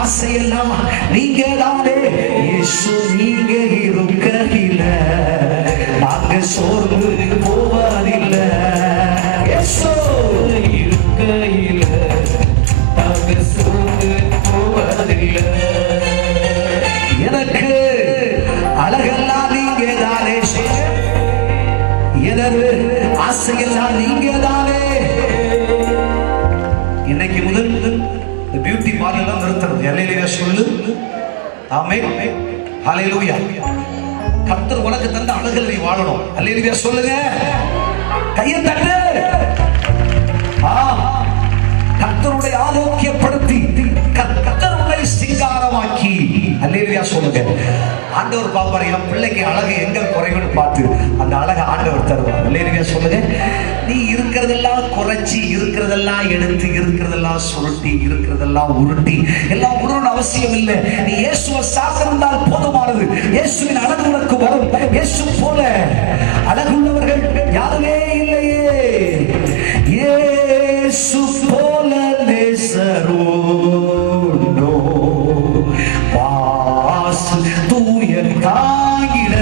ஆசையெல்லாம் நீங்க தானே. இயேசு நீங்க இருக்கையில நாங்க சோர்ந்து போவதில்லை. இயேசு இருக்கையில நாங்க சோர்ந்து போவதில்லை. எனக்கு அழகெல்லாம் நீங்க தானே, எனது ஆசையெல்லாம் நீங்க தானே. இன்னைக்கு முதல் பியூட்டி பார்லர் நிறுத்துறது. அல்லேலூயா சொல்லு. ஆமென். ஹல்லேலூயா. கர்த்தர் உனக்கு தந்த அழகில் நீ வாழணும். அல்லேலூயா சொல்லுங்க. கையை தட்டு. கர்த்தருடைய ஆரோக்கியப்படுத்தி கர்த்தர் உன்னை சிங்காரமாக்கி. அல்லேலூயா சொல்லுங்க. ஆண்டவர் பாப்பாரு, என் பிள்ளைக்கு அழகு எங்க குறைவுன்னு பார்த்து அந்த அழகை ஆண்டவர் தருவார். அல்லேலூயா சொல்லுங்க. நீ இருக்கிறதெல்லாம் குறைச்சி, இருக்கிறதெல்லாம் எடுத்து, இருக்கிறதெல்லாம் சுருட்டி, இருக்கிறதெல்லாம் உருட்டி எல்லாம் உருவன் அவசியம் இல்லை. நீ இயேசுவை சார்ந்திருந்தால் போதுமானது. இயேசுவின் அழகு உனக்கு வரும். இயேசு போல அழகுள்ளவர்கள் யாருமே இல்லையே. இயேசு போல நேசரோ தாங்கிட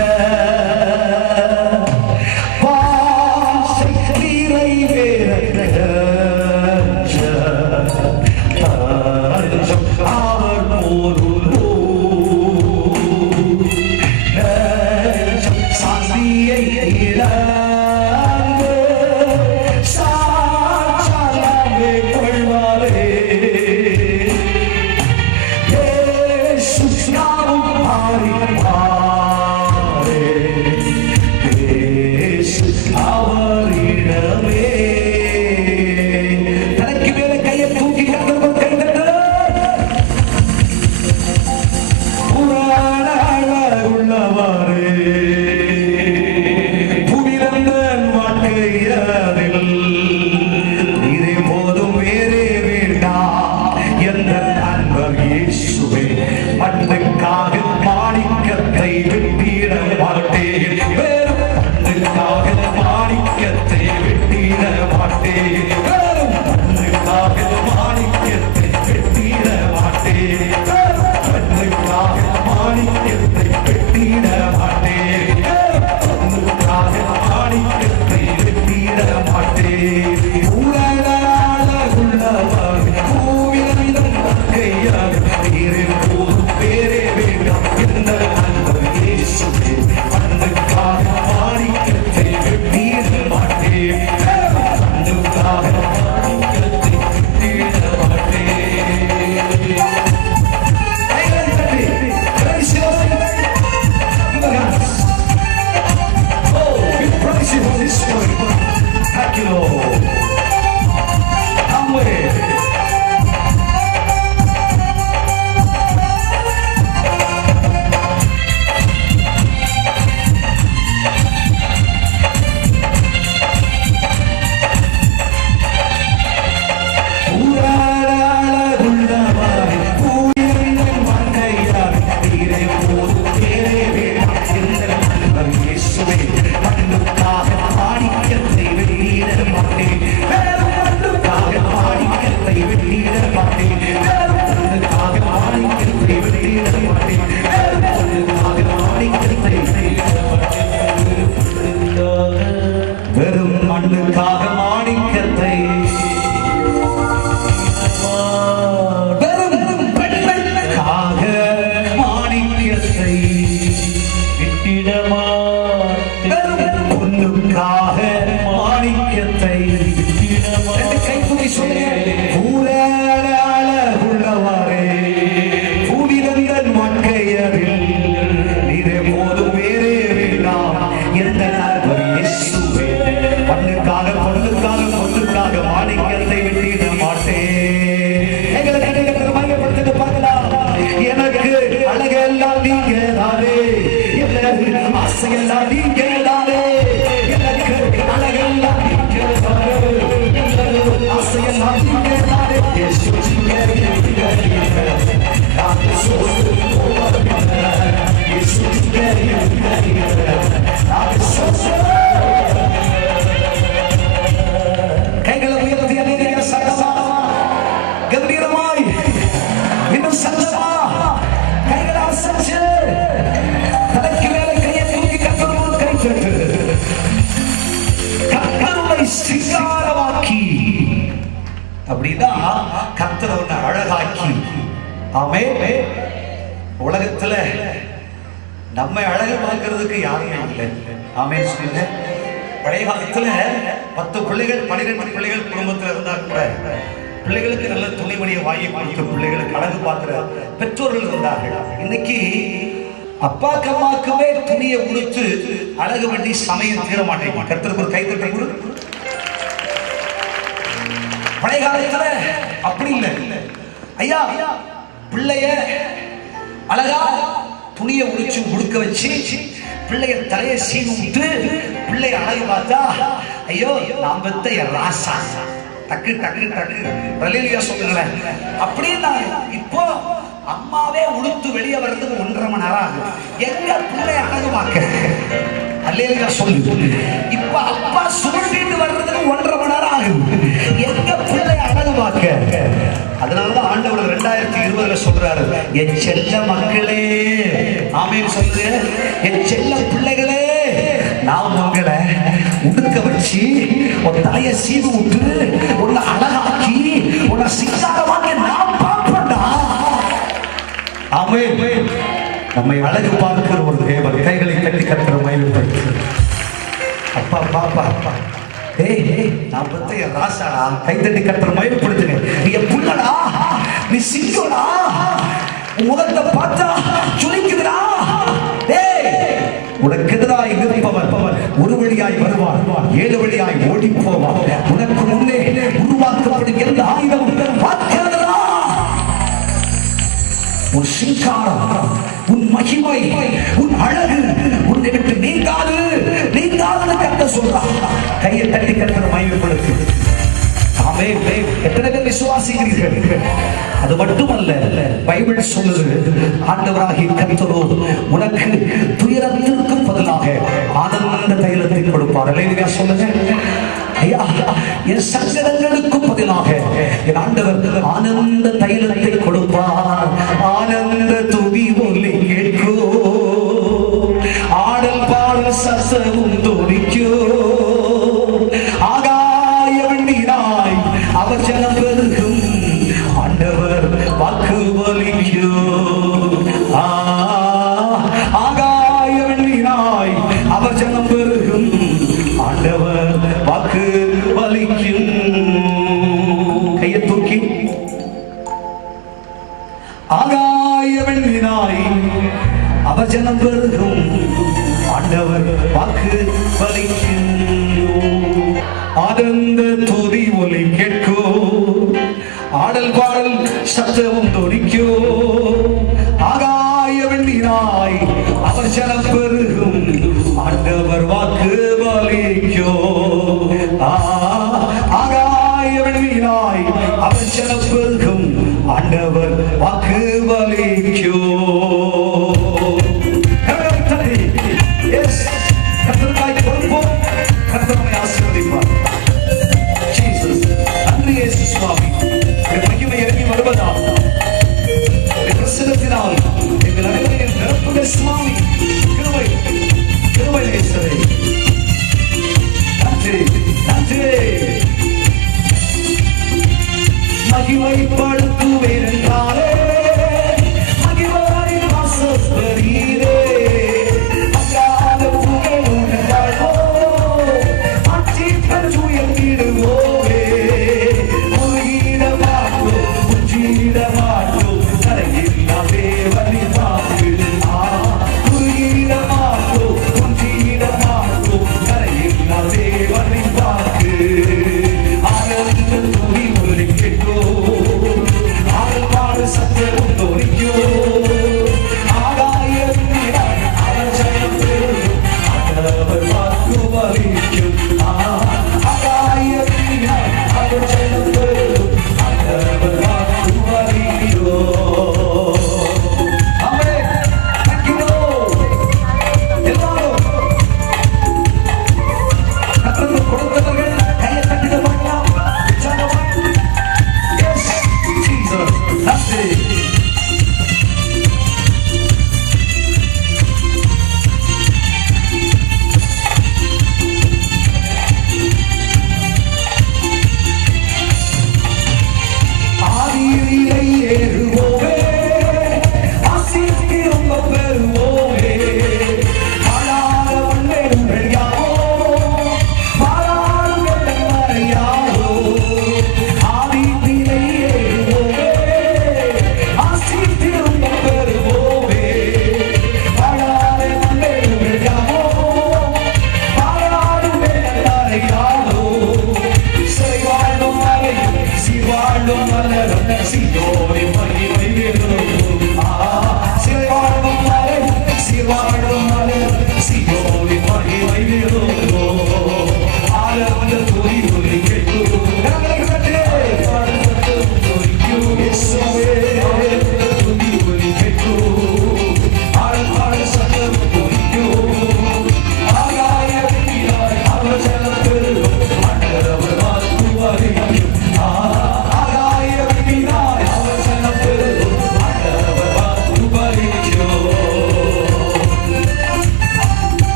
பாசை நிறைவேற அவர் போருளோ சாந்தியை இழந்து சாட்சாவே கொள்வாரே. புவியில நீங்கதானே, எனக்கு அழகெல்லாம் நீங்கதானே, ஆசையெல்லாம் நீங்கதானே, இயேசு நீங்க நான் சோர்ந்து போவதில்லை, இயேசு நீங்க நான் சோர்ந்து. கைகளை உயர்த்தி அநேக சத்தமா கம்பீரமாய் இன்னும் சத்தமா கைகளை அசைச்சு தலைக்கு மேலே கையை தூக்கி கர்த்தரோடு கை தட்டு. கர்த்தரை சிங்காரமாக்கி அப்படின்னா கர்த்தரை ஒன்று அழகாக்கி. ஆமென். உலகத்துல நம்மை அழகு பார்க்கிறதுக்கு யாருமே இல்லை. ஆமென் சொல்லுங்க. பழைய காலத்துல 10 பிள்ளைகள் 12 பிள்ளைகள் குடும்பத்தில் இருந்தா கூட பிள்ளைகளுக்கு நல்ல துணிமணியை வாங்கி கொடுத்து பிள்ளைகளுக்கு அழகு பார்க்கிற பெற்றோர்கள் இருந்தார்கள். இன்னைக்கு அப்பாக்கு அம்மாக்குமே துணியை உடுத்து அழகு பண்ணி சமயம் தீர மாட்டேங்க. கர்த்தருக்கு ஒரு கைத்தட்டை கொடு. பழைய காலத்துல அப்படி இல்லை. ஐயா பிள்ளைய அழகா துணியை உடிச்சு உடுக்க வச்சு பிள்ளைய தலையை சீனு விட்டு பிள்ளைய அழகு பார்த்தா ஐயோ நான் பெத்த ராசா டக்கு டக்கு டக்கு ரலிலியா சொல்லுங்களேன். அப்படின்னா இப்போ அம்மாவே உடுத்து வெளியே வர்றதுக்கு 1.5 மணி நேரம் ஆகும். எங்க பிள்ளைய அழகு பார்க்க அல்லேலியா சொல்லு. இப்ப அப்பா சுருட்டிட்டு வர்றதுக்கு 1.5 மணி நேரம் ஆகும். எங்க பிள்ளைய அழகு பார்க்க. அதனாலதான் ஆண்டவர் 2020 சொல்றாரு, என் செல்ல மக்களே, ஆமென் சொல்லுங்க, என் செல்ல பிள்ளைகளே, நான் உங்களை உடுக்க வச்சு ஒரு தலையை சீவு விட்டு உன்னை அழகாக்கி உன்னை சிங்காரமாக்கி நான் பார்ப்பேன்டா. ஆமென். நம்மை அழகு பார்க்கிற ஒரு தேவன். கைகளை கட்டி கட்டுற மயில்படுத்து. அப்பா பாப்பா அப்பா நான் பத்த என் ராசாடா. கைத்தட்டி கட்டுற மயில்படுத்துங்க. நீ என் புள்ளடா, நீ சிங்கடா, முகத்தை பார்த்தா சுழிக்குதுடா. உனக்கு எதிராய் நிற்பவன் ஒரு வழியாய் வருவான், 7 வழியாய் ஓடி போவான். உனக்கு முன்னே உருவாக்கப்படும் எந்த ஆயுதம் பார்க்கிறதா? உன் சிங்காரம், உன் மகிமை, உன் அழகு உன்னை விட்டு நீங்காது நீங்காது கத்த சொல்றான். கையை தட்டி கட்டுற மகிமைப்படுத்து. ஆமென். எத்தனை பேர் விசுவாசிக்கிறீர்கள்? அது மட்டுமல்ல, பைபிள் சொல்லுது, ஆண்டவராகிய கர்த்தரோ உனக்கு துயரத்திற்கு பதிலாக ஆனந்த தைலத்தை கொடுப்பார். அல்லேலூயா சொல்லுங்க. ஐயா, என் சங்கடங்களுக்கு பதிலாக என் ஆண்டவர் ஆனந்த தைலத்தை கொடுப்பார். ஆனந்த துதி ஒலி கேட்கோ, ஆடல் பாடல் சசமும் துடிக்கோ, ஆகாய வெண்ணீராய் அவர் ஜனம் பெருகும், ஆண்டவர் வாக்கு பலிக்கோ. ஆகாய வெண்ணீராய் அவர் ஜனம் பெருகும், ஆண்டவர் வாக்கு பலிக்கும். கையை தூக்கி ஆகாய வெண்ணீராய் அவர் ஜனம் பெருகும், ஆண்டவர் வாக்கு பலிக்கும். ஆனந்த துதி ஒலி கேட்கோ, ஆடல் பாடல் சத்தமும் தொடிக்கோ, ஆகாய வெண்ணீராய் அவர் ஜனம் பெருகும், ஆண்டவர் வாக்கு பலிக்கோ. ஆகாய வெண்ணீராய் அவர் ஜனம் பெருகும், ஆண்டவர் வாக்கு பலிக்கோ. கர்த்தருக்காய் கொடுப்போம், கர்த்தர் நம்மை ஆசீர்வதிப்பார். ஜீசஸ், நன்றி இயேசு சுவாமி. மகிமை இறங்கி வருவதால் பிரசன்னத்தினால் எங்கள் அனைவரையும் நிரப்புக சுவாமி. கிருபை கிருபை நேசரே, நன்றி நன்றி. மகிமைப்படுத்துவேன் என்றாலே மகிமையின் வாசஸ்தரீரே, அங்காத புகழ் உண்டாகோ, ஆட்சி பெற்று எங்கிடுவோரே. முருகிட மாட்டோம், முஞ்சிட மாட்டோம், தரையில்லா தேவனை பார்த்து. முருகிட மாட்டோம், முஞ்சிட மாட்டோம், தரையில்லா தேவனை பார்த்து. ஆனந்த துதி ஒலி கேட்கோ, ஆண்டவர் வாக்குவலிக்கும் ஆகாயத்தினால் அவர் ஜெயம் பெறும் ஆண்டவர் வாக்குவலிக்கும். ஆமென். Thank you Lord. எல்லாரும் கர்த்தருக்கு கொடுத்தவர்கள் கையை தட்டிட மாட்டலாம். Yes, Jesus. நன்றி. ஆதியிலே ஏறுவோமே, ஆசீர்வாதம் பெறுவோமே. வாழாத வல்லமைகள் யாவோ, வாழாத வல்லமைகள் யாவோ. ஆதியிலே ஏறுவோமே, ஆசீர்வாதம் பெறுவோமே. வாழாத வல்லமைகள் யாவோ, வாழாத வல்லமைகள் யாவோ. சிறைவாழும் மலையும் சீர்வாழும் மலரும் சீயோனை மகிமை பெறும். சிறைவாழும் மலையும் சீர்வாழும் மலரும் சீயோனை மகிமை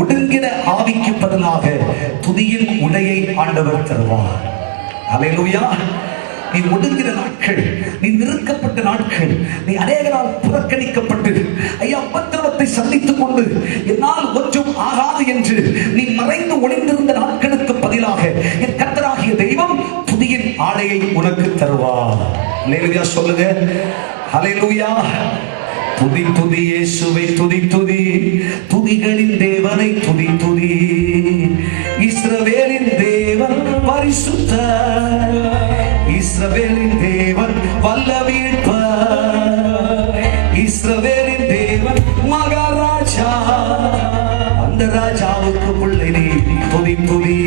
ஒடுங்கின ஆவிக்கு பதிலாக துதியின் உடையை ஆண்டவர் தருவார். அல்லேலூயா. நீ ஒடுங்கிற நாட்கள், நீ நிறுக்கப்பட்ட நாட்கள், நீ அநேக நாள் புறக்கணிக்கப்பட்டு ஐயா உபத்திரவத்தை சந்தித்துக் கொண்டு என்னால் ஒன்றும் ஆகாது என்று நீ மறைந்து ஒளிந்திருந்த நாட்களுக்கு பதிலாக என் கர்த்தராகிய தெய்வம் துதியின் ஆடையை உனக்கு தருவார். அல்லேலூயா சொல்லுங்க. அல்லேலூயா. துதி துதி இயேசுவை துதி துதி, துதிகளின் தேவனை துதி துதி, இஸ்ரவேலின் தேவன் பரிசுத்தர், இஸ்ரவேலின் தேவன் வல்ல மீட்பர், இஸ்ரவேலின் தேவன் மகாராஜா, அந்த ராஜாவுக்கு பிள்ளை நீ துதி துதி.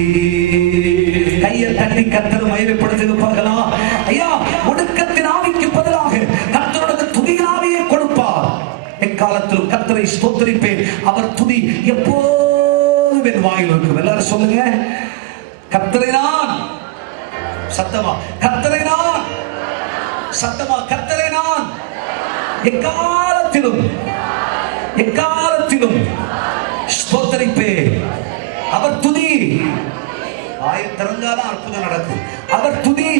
கையை தட்டி கர்த்தர் மகிமைப்படுத்துங்க பார்க்கலாம். ஐயா ஒடுக்கத்தின் ஆவிக்கு பதிலாக கர்த்தரோட துதியின் ஆவியை கொடுப்பார். எக்காலத்திலும் கர்த்தரை ஸ்தோத்திரிப்பேன், அவர் துதி எப்போதும் என் வாயில் இருக்கும். எல்லாரும் சொல்லுங்க. கர்த்தரை நான் சத்தமா, கர்த்தரை நான் சத்தமா, கர்த்தரை நான் எக்காலத்திலும் எக்காலத்திலும் ஸ்தோத்திரிப்பேன். அவர் துதி. ஆயத் திறந்தாதான் அற்புதம் நடக்கும். அவர் துதி,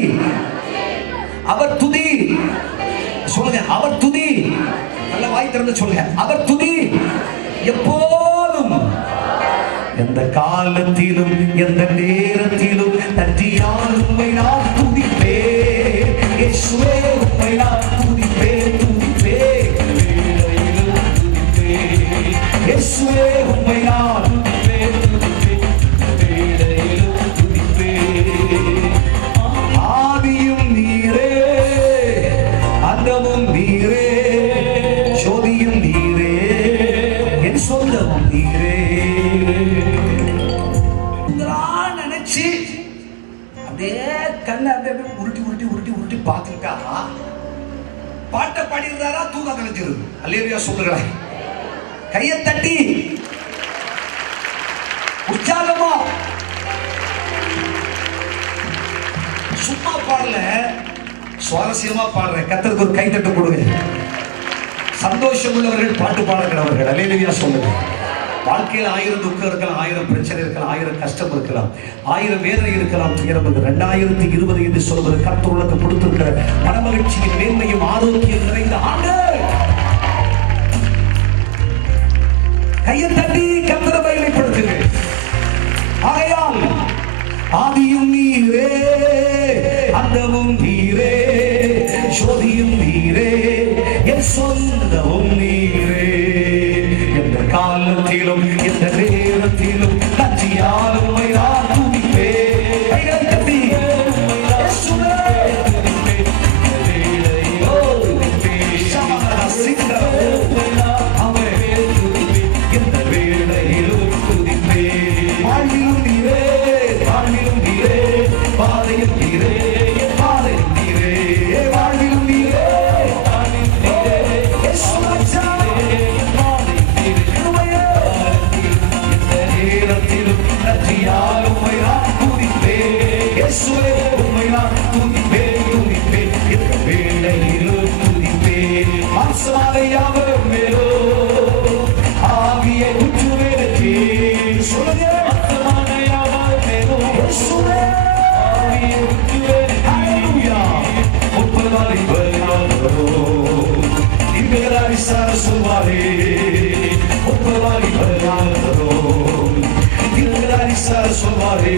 அவர் துதி. சொல்லுங்க, அவர் துதி. நல்ல வாய் திறந்து சொல்லுங்க, அவர் துதி எப்போதும், எந்த காலத்திலும் எந்த நேரத்திலும் தட்டியால் உம்மை நான் துதிப்பேன். இயேசுவே உம்மை நான் துதிப்பேன் துதிப்பேன், வேளையிலும் துதிப்பேன். இயேசுவே உம்மை நான் துதிப்பேன் துதிப்பேன், வேளையிலும் துதிப்பேன். ஆதியும் நீரே, அந்தமும் நீரே, ஜோதியும் நீரே, என் சொந்தமும் நீரே. நினைச்சு அப்படியே கண்ணை அப்படியே உருட்டி உருட்டி உருட்டி உருட்டி பார்த்துட்டா பாட்டை பாடிடுறாரா தூக்கம் கலைஞ்சிருது. அல்லேலூயா சொல்லுங்களேன். கையை தட்டி உற்சாகமா, சும்மா பாடல, சுவாரஸ்யமா பாடுறேன். கர்த்தருக்கு ஒரு கை தட்டு கொடுங்க. சந்தோஷம் உள்ளவர்கள் பாட்டு பாடுகிறவர்கள். அல்லேலூயா சொல்லுங்க. வாழ்க்கையில் 1000 துக்கம் இருக்கலாம், 1000 பிரச்சனை இருக்கலாம், 1000 கஷ்டம் இருக்கலாம், 1000 வேதனை இருக்கலாம், துயரம். 2020 என்று சொல்வது கர்த்தர் உனக்கு கொடுத்திருக்கிற மனமகிழ்ச்சியின் மேன்மையும் ஆரோக்கியம் நிறைந்த ஆண்டு. கையை தட்டி கர்த்தரை மகிமைப்படுத்துங்க. ஆகையால் ஆதியும் நீரே, அந்தமும் நீரே, ஜோதியும் நீரே, என் சொந்தமும் நீரே. எந்த காலத்திலும் எந்த நேரத்திலும் நன்றியால் உம்மை நான் துதிப்பேன். கைகளை தட்டி இயேசுவே துதிப்பேன், வேளையிலோ துதிப்பேன். சமண சிங்கரே அவரே துதிப்பேன், எந்த வேளையிலும் துதிப்பேன். வாழ்விலும் நீரே, வாழ்விலும் நீரே, பாதையும் நீரே, பாதையும் நீரே, வாழ்விலும் நீரே, வாழ்விலும் நீரே, இயேசுவே நன்றியால் உம்மை நான் துதிப்பேன். இயேசுவே உம்மை நான் துதிப்பேன் துதிப்பேன், இந்த வேளையிலும் துதிப்பேன். மாம்சமான யாவரும் மேலோ ஆவியை ஊற்றுவேனே. சொல்லுங்க, மாம்சமான யாவரும் மேலோ இயேசுவே ஆவியை ஊற்றுவேனே. ஹல்லேலூயா. முப்பதாரி வருவாரோ இங்கராரி சார சொல்வாரே, முப்பதாரி வருவாரோ சொல்வாரே.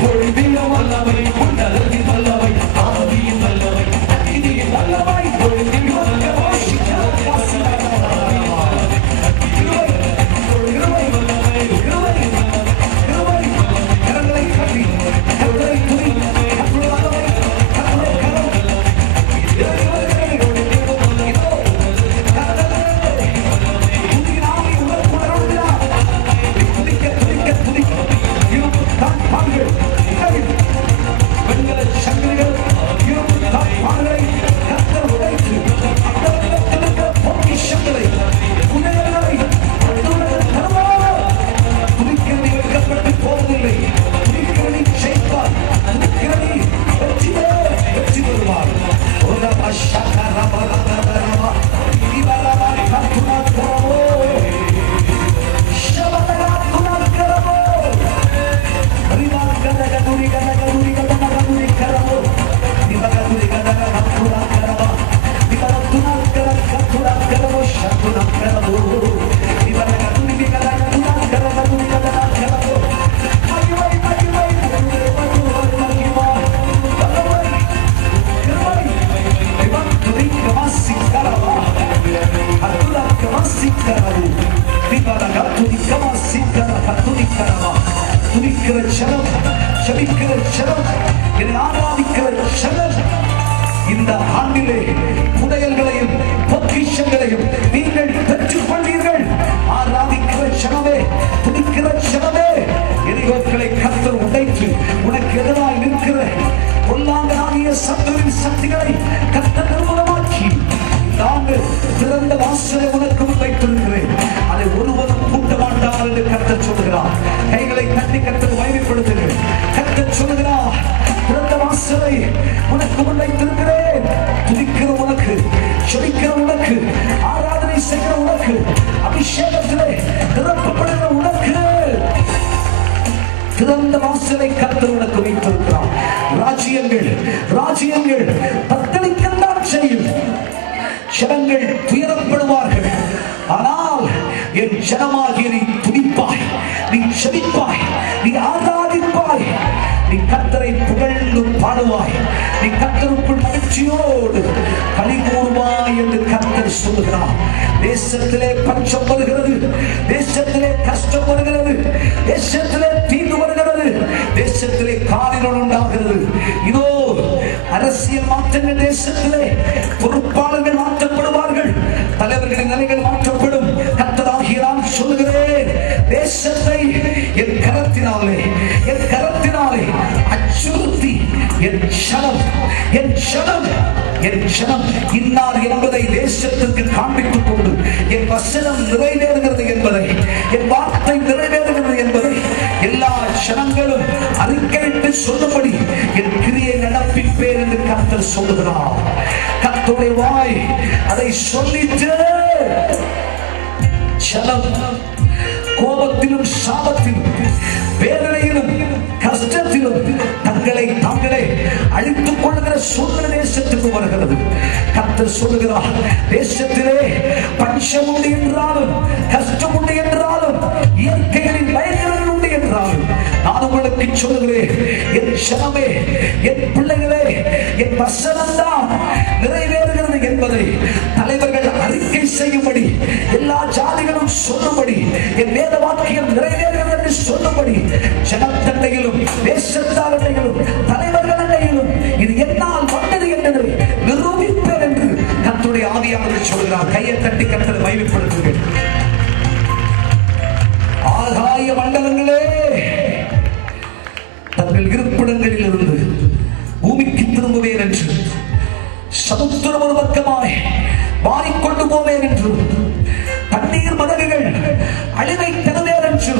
பொழுதிலும் வல்லவை, உன்னதத்தின் வல்லவை, ஆவியின் வல்லவை, அக்கினியின் வல்லவை, பொழுதிலும் வல்லவை, கரங்களை கட்டி கரங்களை துணி Hungry. துதிக்கிற ஜனம், செபிக்கிற ஜனம், என்னை ஆராதிக்கிற ஜனம் இந்த ஆண்டிலே புதையல்களையும் பொக்கிஷங்களையும் நீங்கள் பெற்றுக் கொள்வீர்கள். ஆராதிக்கிற ஜனமே, துதிக்கிற ஜனமே, எரிகோக்களை கர்த்தர் உடைத்து உனக்கு எதிராக நிற்கிற பொல்லாங்கனாகிய சத்துருவின் சக்திகளை கர்த்தர் நிர்மூலமாக்கி நாங்கள் திறந்த வாசலை உனக்கு வைத்திருக்கிறேன், அதை ஒருவரும் கூட்ட மாட்டார் என்று கர்த்தர் சொல்கிறார். கைகளை தட்டி கர்த்தர் மகிமைப்படுத்துங்கள். கர்த்தர் சொல்கிறார், திறந்த வாசலை உனக்கு முன்வைத்திருக்கிறேன். துதிக்கிற உனக்கு, செபிக்கிற உனக்கு, ஆராதனை செய்கிற உனக்கு, அபிஷேகத்திலே நிரப்பப்படுகிற உனக்கு திறந்த வாசலை கர்த்தர் உனக்கு வைத்திருக்கிறார். ராஜ்யங்கள் ராஜ்யங்கள் தத்தளிக்கத்தான் செய்யும், ஜனங்கள் துயரப்படுவார்கள். ஆனால் என் ஜனமாகிய நீ துதிப்பாய், நீ செபிப்பாய், நீ ஆராதிப்பாய், நீ கர்த்தரை புகழ்ந்து பாடுவாய், நீ கர்த்தருக்குள் மகிழ்ச்சியோடு களி கூறுவாய் என்று கர்த்தர் சொல்லுகிறார். தேசத்திலே பஞ்சம் வருகிறது, தேசத்திலே கஷ்டம் வருகிறது, தேசத்திலே தீங்கு வருகிறது, தேசத்திலே காரிருள் உண்டாகிறது. இதோ அரசியல் மாற்றங்கள், தேசத்திலே பொறுப்பாளர்கள் மாற்றப்படுவார்கள், தலைவர்களின் நிலைகள் மாற்றப்படும். கர்த்தராகிய நான் சொல்லுகிறேன், தேசத்தை என் கரத்தினாலே, என் கரத்தினாலே அச்சுறுத்தி என் ஜனம், என் ஜனம், என் ஜனம் இன்னார் என்பதை தேசத்திற்கு காண்பித்துக் கொண்டு என் வசனம் நிறைவேறுகிறது என்பதை, என் வார்த்தை நிறைவேறுகிறது என்பதை எல்லா ஜனங்களும் அறிக்கையிட்டு சொல்லும்படி என் கிரியை நடப்பிப்பேன் என்று கர்த்தர் சொல்லுகிறார். கர்த்தருடைய வாய் அதை சொல்லிட்டு ஜனம் கோபத்திலும் சாபத்திலும் வேதனையிலும் கஷ்டத்திலும் தங்களை தாங்களே அழித்துக் கொள்ளுகிற சூழ்நிலை தேசத்துக்கு வருகிறது. கர்த்தர் சொல்லுகிறார், தேசத்திலே பஞ்சம் உண்டு என்றாலும், கஷ்டம் உண்டு என்றாலும், இயற்கைகளின் பயங்கரங்கள் உண்டு என்றாலும், நான் உங்களுக்கு சொல்லுகிறேன், என் ஜனமே, என் பிள்ளைகளே, என் வசனம் தான் நிறைவேறுகிறது என்பதை தலைவர்கள் அறிக்கை செய்யும்படி, எல்லா ஜாதிகளும் சொல்லும்படி, என் வேத வாக்கியம் நிறைவேறுகிறது என்று சொல்லும்படி, ஜனத்தண்டையிலும் தேசத்தாண்டையிலும் தலைவர்கள் அண்டையிலும் இது என்னால் வந்தது என்பதை நிரூபிப்பேன் என்று கர்த்தருடைய ஆவியானவர் சொல்கிறார். கையை தட்டி கர்த்தரை மகிமைப்படுத்துங்கள். ஆகாய மண்டலங்களே தங்கள் இருப்பிடங்களில் இருந்து பூமிக்கு திரும்புவேன் என்று, சமுத்திரம் ஒரு பக்கமாய் மாறிக்கொண்டு போவேன் என்று, தண்ணீர் மதகுகள் அழிவை தருவேன் என்று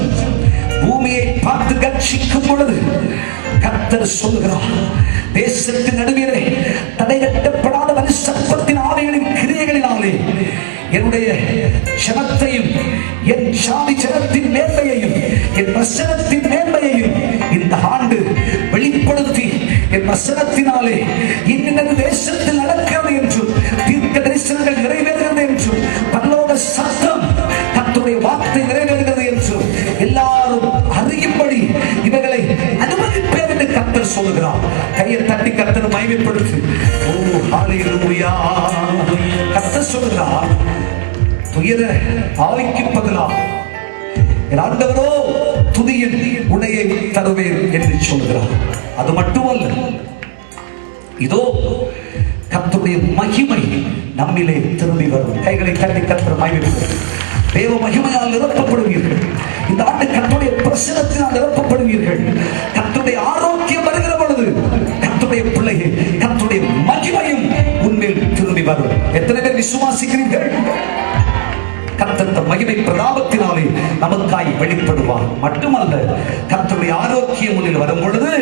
பூமியை பார்த்து கட்சிக்கும் பொழுது கர்த்தர் சொல்கிறார், தேசத்தின் நடுவிலே தடைகட்டப்படாத வலுசற்பத்தின் ஆவிகளின் கிரியைகளினாலே என்னுடைய ஜனத்தையும், என் சாதி ஜனத்தின் மேன்மையையும், என் வசனத்தின் மேன்மையையும் இந்த ஆண்டு வெளிப்படுத்தி என் வசனத்தினாலே இன்னொரு தேசத்தில் நடக்கிறது என்றும், தீர்க்க தரிசனங்கள் நிறைவேறுகிறது என்றும், பரலோக சத்தம் கர்த்தருடைய வார்த்தை நிறைவேறுகிறது என்றும் எல்லாரும் அறியும்படி இவைகளை அனுமதிப்பேன் என்று கர்த்தர் சொல்லுகிறார். கையை தட்டி கர்த்தரை மகிமைப்படுத்து. ஓ ஹல்லேலூயா. கர்த்தர் சொல்லுகிறார், துயர ஆவிக்கு பதிலாக என் ஆண்டவரோ துதியின் உடையை தருவேன் என்று சொல்கிறார். அது மட்டுமல்ல, இதோ கர்த்தருடைய மகிமை நம்மிலே திரும்பி வரும். கைகளை தட்டி கர்த்தரை மகிமைப்படுத்து. தேவ மகிமையால் நிரப்பப்படுவீர்கள். இந்த ஆண்டு கர்த்தருடைய பிரசன்னத்தினால் நிரப்பப்படுவீர்கள். கர்த்தருடைய ஆரோக்கியம் வருகிற பொழுது கர்த்தருடைய பிள்ளைகள், கர்த்தருடைய மகிமையும் உன்மேல் திரும்பி வரும். எத்தனை பேர் விசுவாசிக்கிறீர்கள்? கர்த்தர் மகிமை பிரதாபத்தினாலே நமக்காய் வெளிப்படுவார். மட்டுமல்ல, கர்த்தருடைய ஆரோக்கியம் உன்னில் வரும் பொழுது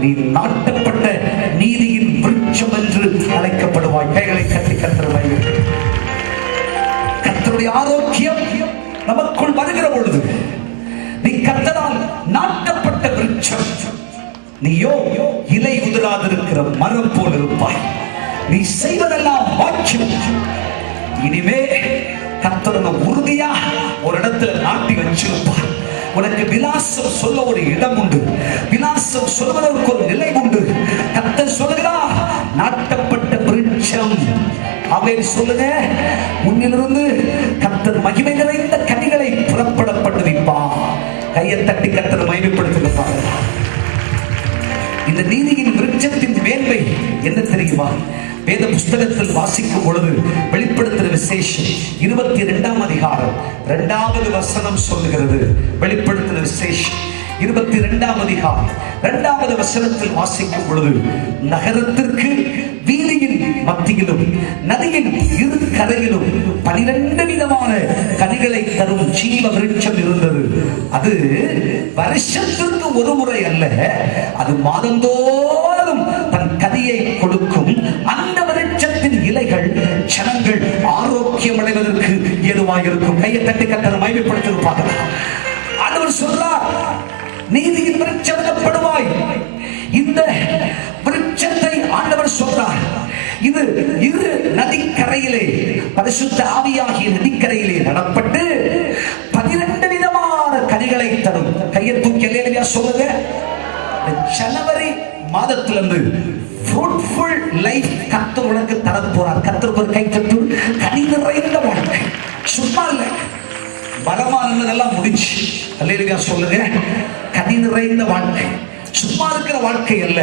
நீ நாட்டப்பட்ட நீதியின் விருட்சம் என்று அழைக்கப்படுவாய். கைகளை கட்டி கர்த்தர் மகிமை. கர்த்தருடைய ஆரோக்கியம் நமக்குள் வருகிற பொழுது நீ கர்த்தரால் நாட்டப்பட்ட விருட்சம். நீயோ இலை உதிராதிருக்கிற மரம் போல் இருப்பாய். நீ செய்வதெல்லாம் வாக்கியம். இனிமே கர்த்தரை உறுதியா ஒரு இடத்துல நாட்டி வச்சிருப்பார். உனக்கு விலாசம் சொல்ல ஒரு இடம் உண்டு, விலாசம் சொல்வதற்கு ஒரு நிலை உண்டு. கர்த்தர் சொல்லுகிறார், நாட்டப்பட்ட விருட்சம். அவன் சொல்லுங்க, உன்னிலிருந்து கர்த்தர் மகிமை நிறைந்த கனிகளை புறப்படப்பட்டு வைப்பார். கையை தட்டி கர்த்தரை மகிமைப்படுத்துங்க பாருங்க. இந்த நீதியின் விருட்சத்தின் மேன்மை என்ன தெரியுமா? வேத புஸ்தகத்தில் வாசிக்கும் பொழுது வெளிப்படுத்துகிற விசேஷம் 22ஆம் அதிகாரம் 2வது வசனம் சொல்லுகிறது. வெளிப்படுத்துகிற விசேஷம் 22ஆம் அதிகாரம் 2வது வசனத்தில் வாசிக்கும் பொழுது, நகரத்திற்கு வீதியின் மத்தியிலும் நதியின் இரு கரையிலும் 12 விதமான கனிகளை தரும் ஜீவ விருட்சம் இருந்தது. அது வருஷத்திற்கு ஒரு முறை அல்ல, அது மாதந்தோறும் தன் கனியை கொடுக்கும். அந்த விருட்சத்தின் இலைகள் ஜனங்கள் ஆரோக்கியம் அடைவதற்கு ஏதுவாக இருக்கும். கையை தட்டி கர்த்தரை மகிமைப்படுத்திருப்பாங்க. ஆண்டவர் சொல்றார், நீதியின் விருட்சம் எனப்படுவாய். இந்த விருட்சத்தை ஆண்டவர் சொல்றார், இது இரு நதிக்கரையிலே, பரிசுத்த ஆவியாகிய நதிக்கரையிலே நடப்பட்டு 12 விதமான கனிகளை தரும். கையை தூக்கி அல்லேலூயா சொல்லுங்க. ஜனவரி மாதத்திலிருந்து fruitful life கர்த்தர் உனக்கு தரப் போறார். கர்த்தருக்கு ஒரு கை தட்டு. கனி நிறைந்த வாழ்க்கை. சும்மா இல்லை, பலமானதெல்லாம் முடிச்சு. அல்லேலூயா சொல்லுங்க. கனி நிறைந்த வாழ்க்கை, சும்மா இருக்கிற வாழ்க்கை அல்ல,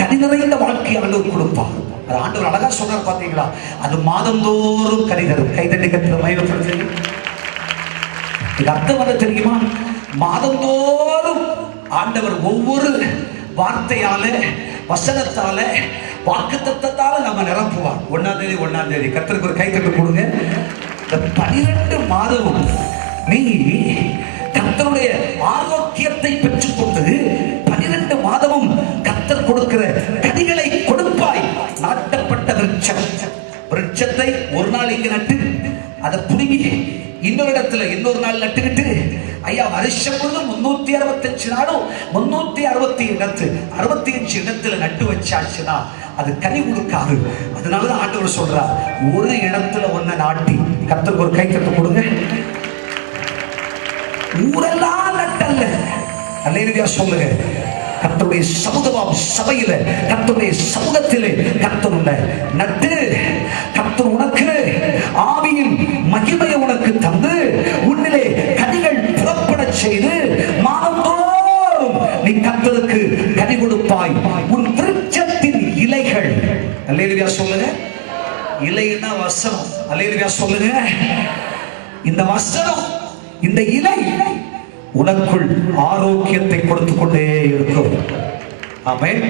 கனி நிறைந்த வாழ்க்கை ஆண்டவர் கொடுப்பார். அது ஆண்டவர் அழகா சொல்றார் பாத்தீங்களா? அது மாதந்தோறும் கனி தரும். கைதட்டி கர்த்தரை மகிமைப்படுத்துங்க. இது அர்த்தம் என்ன தெரியுமா? மாதந்தோறும் ஆண்டவர் ஒவ்வொரு வார்த்தையால, வசனத்தால, வாக்குத்தத்தத்தால நம்ம நிரப்புவார். 1ஆம் தேதி கர்த்தருக்கு ஒரு கை தட்டு கொடுங்க. இந்த 12 மாதமும் நீ கர்த்தருடைய ஆரோக்கியத்தை பெற்றுக்கொண்டு 12 மாதமும் கர்த்தர் கொடுக்கிற கனிகளை கொடுப்பாய். நாட்டப்பட்ட விருட்சத்தை ஒரு நாள் இங்க நட்டு அதை புடுங்கி இன்னொரு இடத்துல இன்னொரு நாள் நட்டுக்கிட்டு, ஐயா வருஷம் முழுதும் 365 நாளும் 365 இடத்துல நட்டு வச்சாச்சுன்னா அது கனி கொடுக்காது. அதனாலதான் ஆண்டவர் சொல்றார், ஒரு இடத்துல ஒன்ன நாட்டி. கர்த்தருக்கு ஒரு கை தட்டு கொடுங்க. ஊரெல்லாம் நட்டல்ல. அல்லேலூயா சொல்லுங்க. கர்த்தருடைய சமூகம் சபையில, கர்த்தருடைய சமூகத்திலே கர்த்தருடைய நட்டு, கர்த்தர் உனக்கு ஆவியின் மகிமையை உனக்கு தந்து உன்னிலே கனிகள் புறப்பட செய்து மாதந்தோறும் நீ கர்த்தருக்கு கனி கொடுப்பாய். உன் விருட்சத்தின் இலைகள், அல்லேலூயா சொல்லுங்க. இலைன்னா வசனம். அல்லேலூயா சொல்லுங்க. இந்த வசனம், இந்த இலை உனக்குள் ஆரோக்கியத்தை கொடுத்துக் கொண்டே இருக்கும். ஆமென்.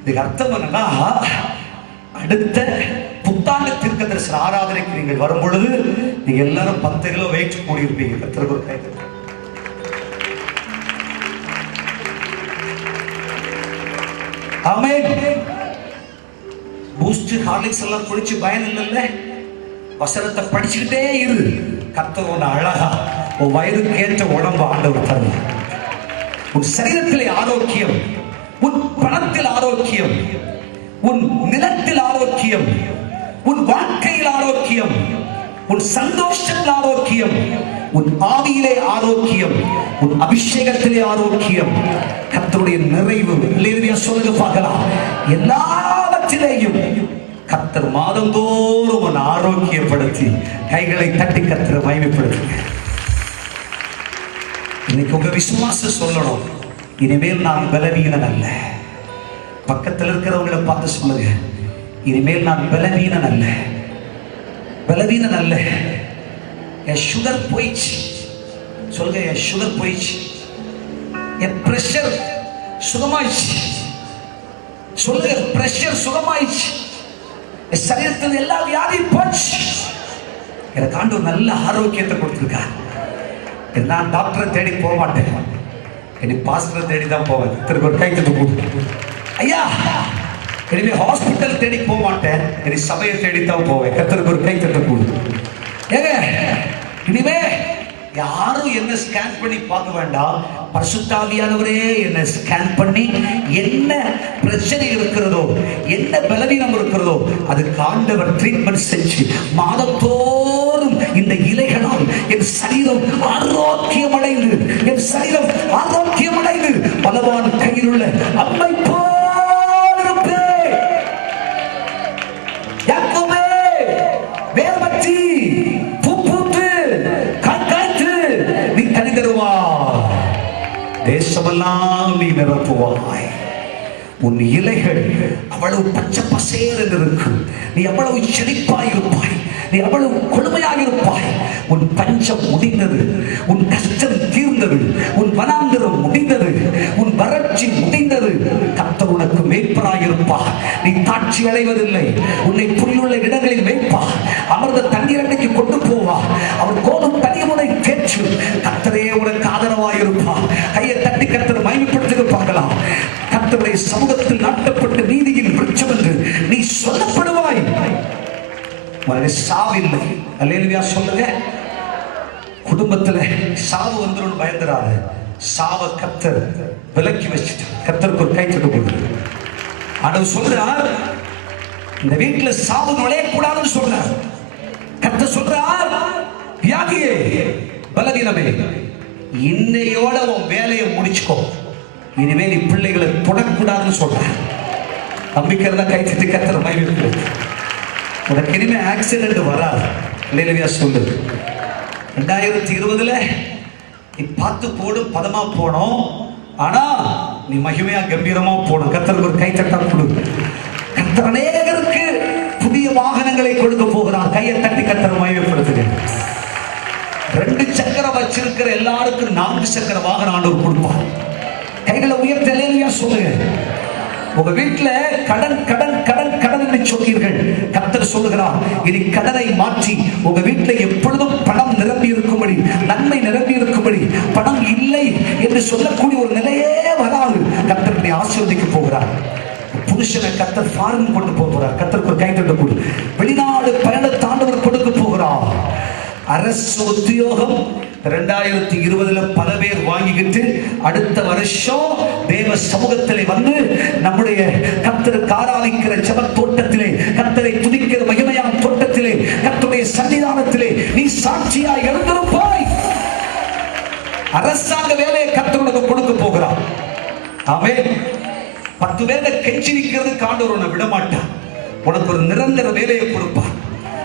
இதுக்கு அர்த்தம் என்னன்னா, அடுத்த புத்தாண்டு தீர்க்கதரிசன ஆராதனைக்கு நீங்கள் வரும் பொழுது நீங்க எல்லாரும் 10 கிலோ வெயிட் கூடியிருப்பீங்க. கர்த்தருக்கு ஒரு கை தட்டு. ஆமென். பூஸ்ட் ஹார்லிக்ஸ் எல்லாம் குடிச்சு பயன் இல்லைல்ல. வசனத்தை படிச்சுக்கிட்டே இரு. கர்த்தர் உன்னை அழகா உன் வயதுக்கு ஏற்ற உடம்பு ஆண்டவர் தரும். உன் சரீரத்திலே ஆரோக்கியம், உன் பணத்தில் ஆரோக்கியம், உன் நிலத்தில் ஆரோக்கியம், உன் வாழ்க்கையில் ஆரோக்கியம், உன் சந்தோஷத்தில் ஆரோக்கியம், உன் ஆவியிலே ஆரோக்கியம், உன் அபிஷேகத்திலே ஆரோக்கியம், கர்த்தருடைய நிறைவு. அல்லேலூயா சொல்லுங்க பார்க்கலாம். எல்லாவற்றிலேயும் கர்த்தர் மாதந்தோறும் உன் ஆரோக்கியப்படுத்தி கைகளை தட்டி கர்த்தரை மகிமைப்படுத்துங்க. இன்னைக்கு உங்க விசுவாசம் சொல்லணும், இனிமேல் நான் பலவீனன் அல்ல. பக்கத்தில் இருக்கிறவங்களை பார்த்து சொல்லுங்க, இனிமேல் நான் பலவீனன் அல்ல, பலவீனன் அல்ல. என் சுகர் போயிடுச்சு சொல்லுங்க. என் சுகர் போயிடுச்சு. என் பிரஷர் சுகமாயிடுச்சு சொல்லுங்க. பிரஷர் சுகமாயிடுச்சு. என் சரீரத்தில் எல்லா வியாதியும் போச்சு. எனக்கு ஆண்டவர் நல்ல ஆரோக்கியத்தை கொடுத்திருக்கார். நான் டாக்டரை தேடி போக மாட்டேன், என்னை பாஸ்டரை தேடி தான் போவேன். திரும்ப ஒரு கை தட்டு. ஐயா இனிமே ஹாஸ்பிட்டல் தேடி போக மாட்டேன், என்னை சபையை தேடித்தான் போவேன். கர்த்தருக்கு ஒரு கை தட்டு போடு. ஏங்க இனிமே யாரும் என்ன ஸ்கேன் பண்ணி பார்க்க வேண்டாம். பரிசுத்த ஆவியானவரே என்ன ஸ்கேன் பண்ணி என்ன பிரச்சனை இருக்கிறதோ, என்ன பலவீனம் இருக்கிறதோ அதுக்கு ஆண்டவர் ட்ரீட்மெண்ட் செஞ்சு மாதத்தோறும் இந்த இலைகளால் என் சரீரம் ஆரோக்கியம் அடைந்து, என் சரீரம் ஆரோக்கியம் அடைந்து பலவான் கையில் உள்ள அம்மை போல் இருப்பேன். யாக்கோபே வேர்வற்றி பூ பூத்து காய்த்து நீ கனி தருவாய். தேசமெல்லாம் நீ நிரப்புவாய். உன் இலைகள் அவ்வளவு பச்சை பசேர் என்று இருக்கும். நீ அவ்வளவு செழிப்பாய் இருப்பாய். நீ அவ்வளவு கொழுமையாக இருப்பாய். உன் பஞ்சம் முடிந்தது, உன் கஷ்டம் தீர்ந்தது, உன் வனாந்தரம் முடிந்தது, உன் வறட்சி முடிந்தது. கர்த்தர் உனக்கு மேய்ப்பராய் இருப்பார். நீ தாட்சி அடைவதில்லை. உன்னை புரியுள்ள இடங்களில் வைப்பார். அமர்ந்த தண்ணீர் அன்னைக்கு கொண்டு போவார். அவர் கோலும் தனியுடை தேற்று. கர்த்தரே உனக்கு ஆதரவாய் இருப்பார். கையை தட்டி கர்த்தர் மகிமைப்படுத்தியிருப்பார்களாம். கர்த்தருடைய சமூகத்தில் நாட்டப்பட்ட நீதியின் விருட்சம் என்று நீ சொல்லப்படுவாய். சாவில்லை. அல்லேலூயா சொல்லுங்க. குடும்பத்துல சாவு வந்துடும் பயந்துறாரு. சாவ கர்த்தர் விலக்கி வச்சுட்டு கர்த்தருக்கு ஒரு கை தட்டு கொடுக்குது. ஆண்டவர் சொல்றார், இந்த வீட்டுல சாவு நுழையக்கூடாதுன்னு சொல்றார். கர்த்தர் சொல்றார், வியாதியே பலவீனமே, இன்னையோட உன் வேலையை முடிச்சுக்கோ. இனிமே நீ பிள்ளைகளை தொடக்கூடாதுன்னு சொல்ற. நம்பிக்கிறதா கை தட்டி கர்த்தர் மகிமை. உனக்கு இனிமே ஆக்சிடென்ட் வராது. அல்லேலூயா சொல்லு. 2020 நீ பார்த்து போடு, பதமா போனோம். ஆனா நீ மகிமையா கம்பீரமா போடும். கர்த்தருக்கு ஒரு கை தட்டா கொடு. கர்த்தர் அநேகருக்கு புதிய வாகனங்களை கொடுக்க போகிறார். கையை தட்டி கர்த்தர் மகிமைப்படுத்துகிறேன். 2 சக்கரம் வச்சிருக்கிற எல்லாருக்கும் 4 சக்கர வாகனம் ஆண்டவர் கொடுப்பார். கைகளை உயர்த்த அல்லேலூயா சொல்லுங்க. உங்க வீட்டுல கடன் கடன் கடன் கடன் என்று சொன்னீர்கள். கர்த்தர் சொல்லுகிறார், இனி கடனை மாற்றி உங்க வீட்டுல எப்பொழுதும் பணம் நிரம்பி இருக்கும்படி, நன்மை நிரம்பி இருக்கும்படி, பணம் இல்லை என்று சொல்லக்கூடிய ஒரு நிலையே வராது. கர்த்தர் ஆசீர்வதிக்க போகிறார். புருஷனை கர்த்தர் ஃபாரின் கொண்டு போகிறார். கர்த்தருக்கு ஒரு கை தட்டு கொடு. வெளிநாடு பயணத்தை ஆண்டவர் கொடுக்க போகிறார். அரசு உத்தியோகம் 2020 பல பேர் வாங்கிக்கிட்டு அடுத்த வருஷம் தேவ சமூகத்திலே வந்து நம்முடைய கர்த்தருக்கு ஆராதிக்கிற ஜெப தோட்டத்திலே, கர்த்தரை துதிக்கிற மகிமையான தோட்டத்திலே, கர்த்தருடைய சன்னிதானத்திலே நீ சாட்சியாய் எழுந்திருப்பாய். அரசாங்க வேலையை கர்த்தர் உனக்கு கொடுக்க போகிறார். ஆமென். 10 பேரை கெஞ்சி நிற்கிறதுக்கு ஆண்டவர் உன்னை விட மாட்டார். உனக்கு ஒரு நிரந்தர வேலையை கொடுப்பார்.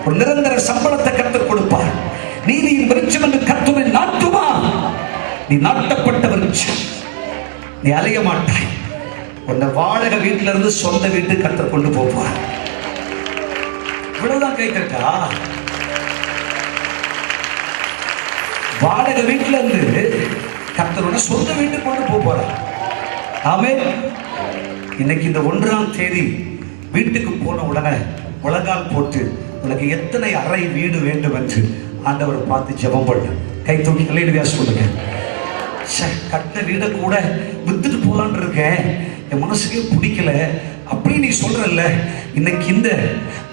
ஒரு நிரந்தர சம்பளத்தை கர்த்தர் கொடுப்பார். நீதியின் விருட்சம் என்று கர்த்தரை நாட்டுமா. நீ நாட்டப்பட்ட விருட்சம். நீ அலைய மாட்டாய். உன்னை வாடகை வீட்டில இருந்து சொந்த வீட்டுக்கு கர்த்தர் கொண்டு போவார். இவ்வளவுதான் கேட்கட்டா. வாடகை வீட்டில இருந்து கர்த்தரோட சொந்த வீட்டுக்கு கொண்டு போறார். ஆமென். இன்னைக்கு இந்த 1ஆம் தேதி வீட்டுக்கு போன உடனே முழங்கால் போட்டு உனக்கு எத்தனை அறை வீடு வேண்டும் என்று ஆண்டவர் பார்த்து ஜெபம் பண்ண. கை தூக்கி அல்லேலூயா சொல்லுங்க. கட்ட வீட கூட வித்துட்டு போலான்னு இருக்கேன், என் மனசுக்கே பிடிக்கல அப்படி நீ சொல்றல்ல. இன்னைக்கு இந்த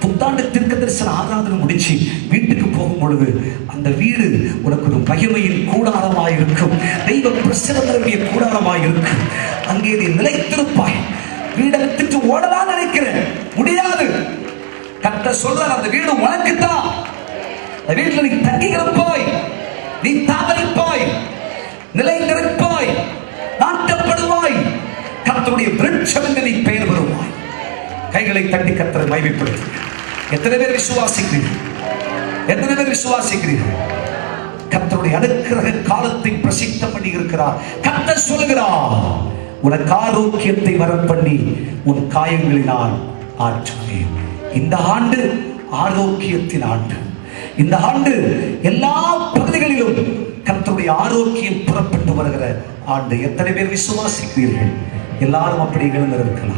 புத்தாண்டு தீர்க்கதரிசன ஆராதனை முடிச்சு வீட்டுக்கு போகும் பொழுது அந்த வீடு உனக்கு ஒரு மகிமையின் கூடாரமாய் இருக்கும். தெய்வ பிரசன்னத்தினுடைய கூடாரமாய் இருக்கும். அங்கே நீ நிலைத்திருப்பாய். வீடை வித்துட்டு ஓடலாம் நினைக்கிறேன், முடியாது. கர்த்தர் சொல்றார், அந்த வீடு உனக்குத்தான். அந்த வீட்டில் நீ தங்கியிருப்பாய், நீ தாவரிப்பாய், நிலைத்திருப்பாய், நாட்டப்படுவாய். கர்த்தருடைய விருட்சம் என்று நீ பெயர் பெறுவாய். கைகளை தட்டி கர்த்தரை மகிமைப்படுத்து. எத்தனை பேர் விசுவாசிக்கிறீர்கள்? எத்தனை பேர் விசுவாசிக்கிறீர்கள்? கர்த்தருடைய அனுக்கிரக காலத்தை பிரசித்தம் பண்ணி இருக்கிறார். கர்த்தர் சொல்கிறார், உனக்கு ஆரோக்கியத்தை வரம் பண்ணி உன் காயங்களை நான் ஆற்றுவேன். இந்த ஆண்டு ஆரோக்கியத்தின் ஆண்டு. இந்த ஆண்டு எல்லா பகுதிகளிலும் கர்த்தருடைய ஆரோக்கியம் புறப்பட்டு வருகிற ஆண்டு. எத்தனை பேர் விசுவாசிக்கிறீர்கள்? எல்லாரும் அப்படி எழுந்திருக்கலாம்.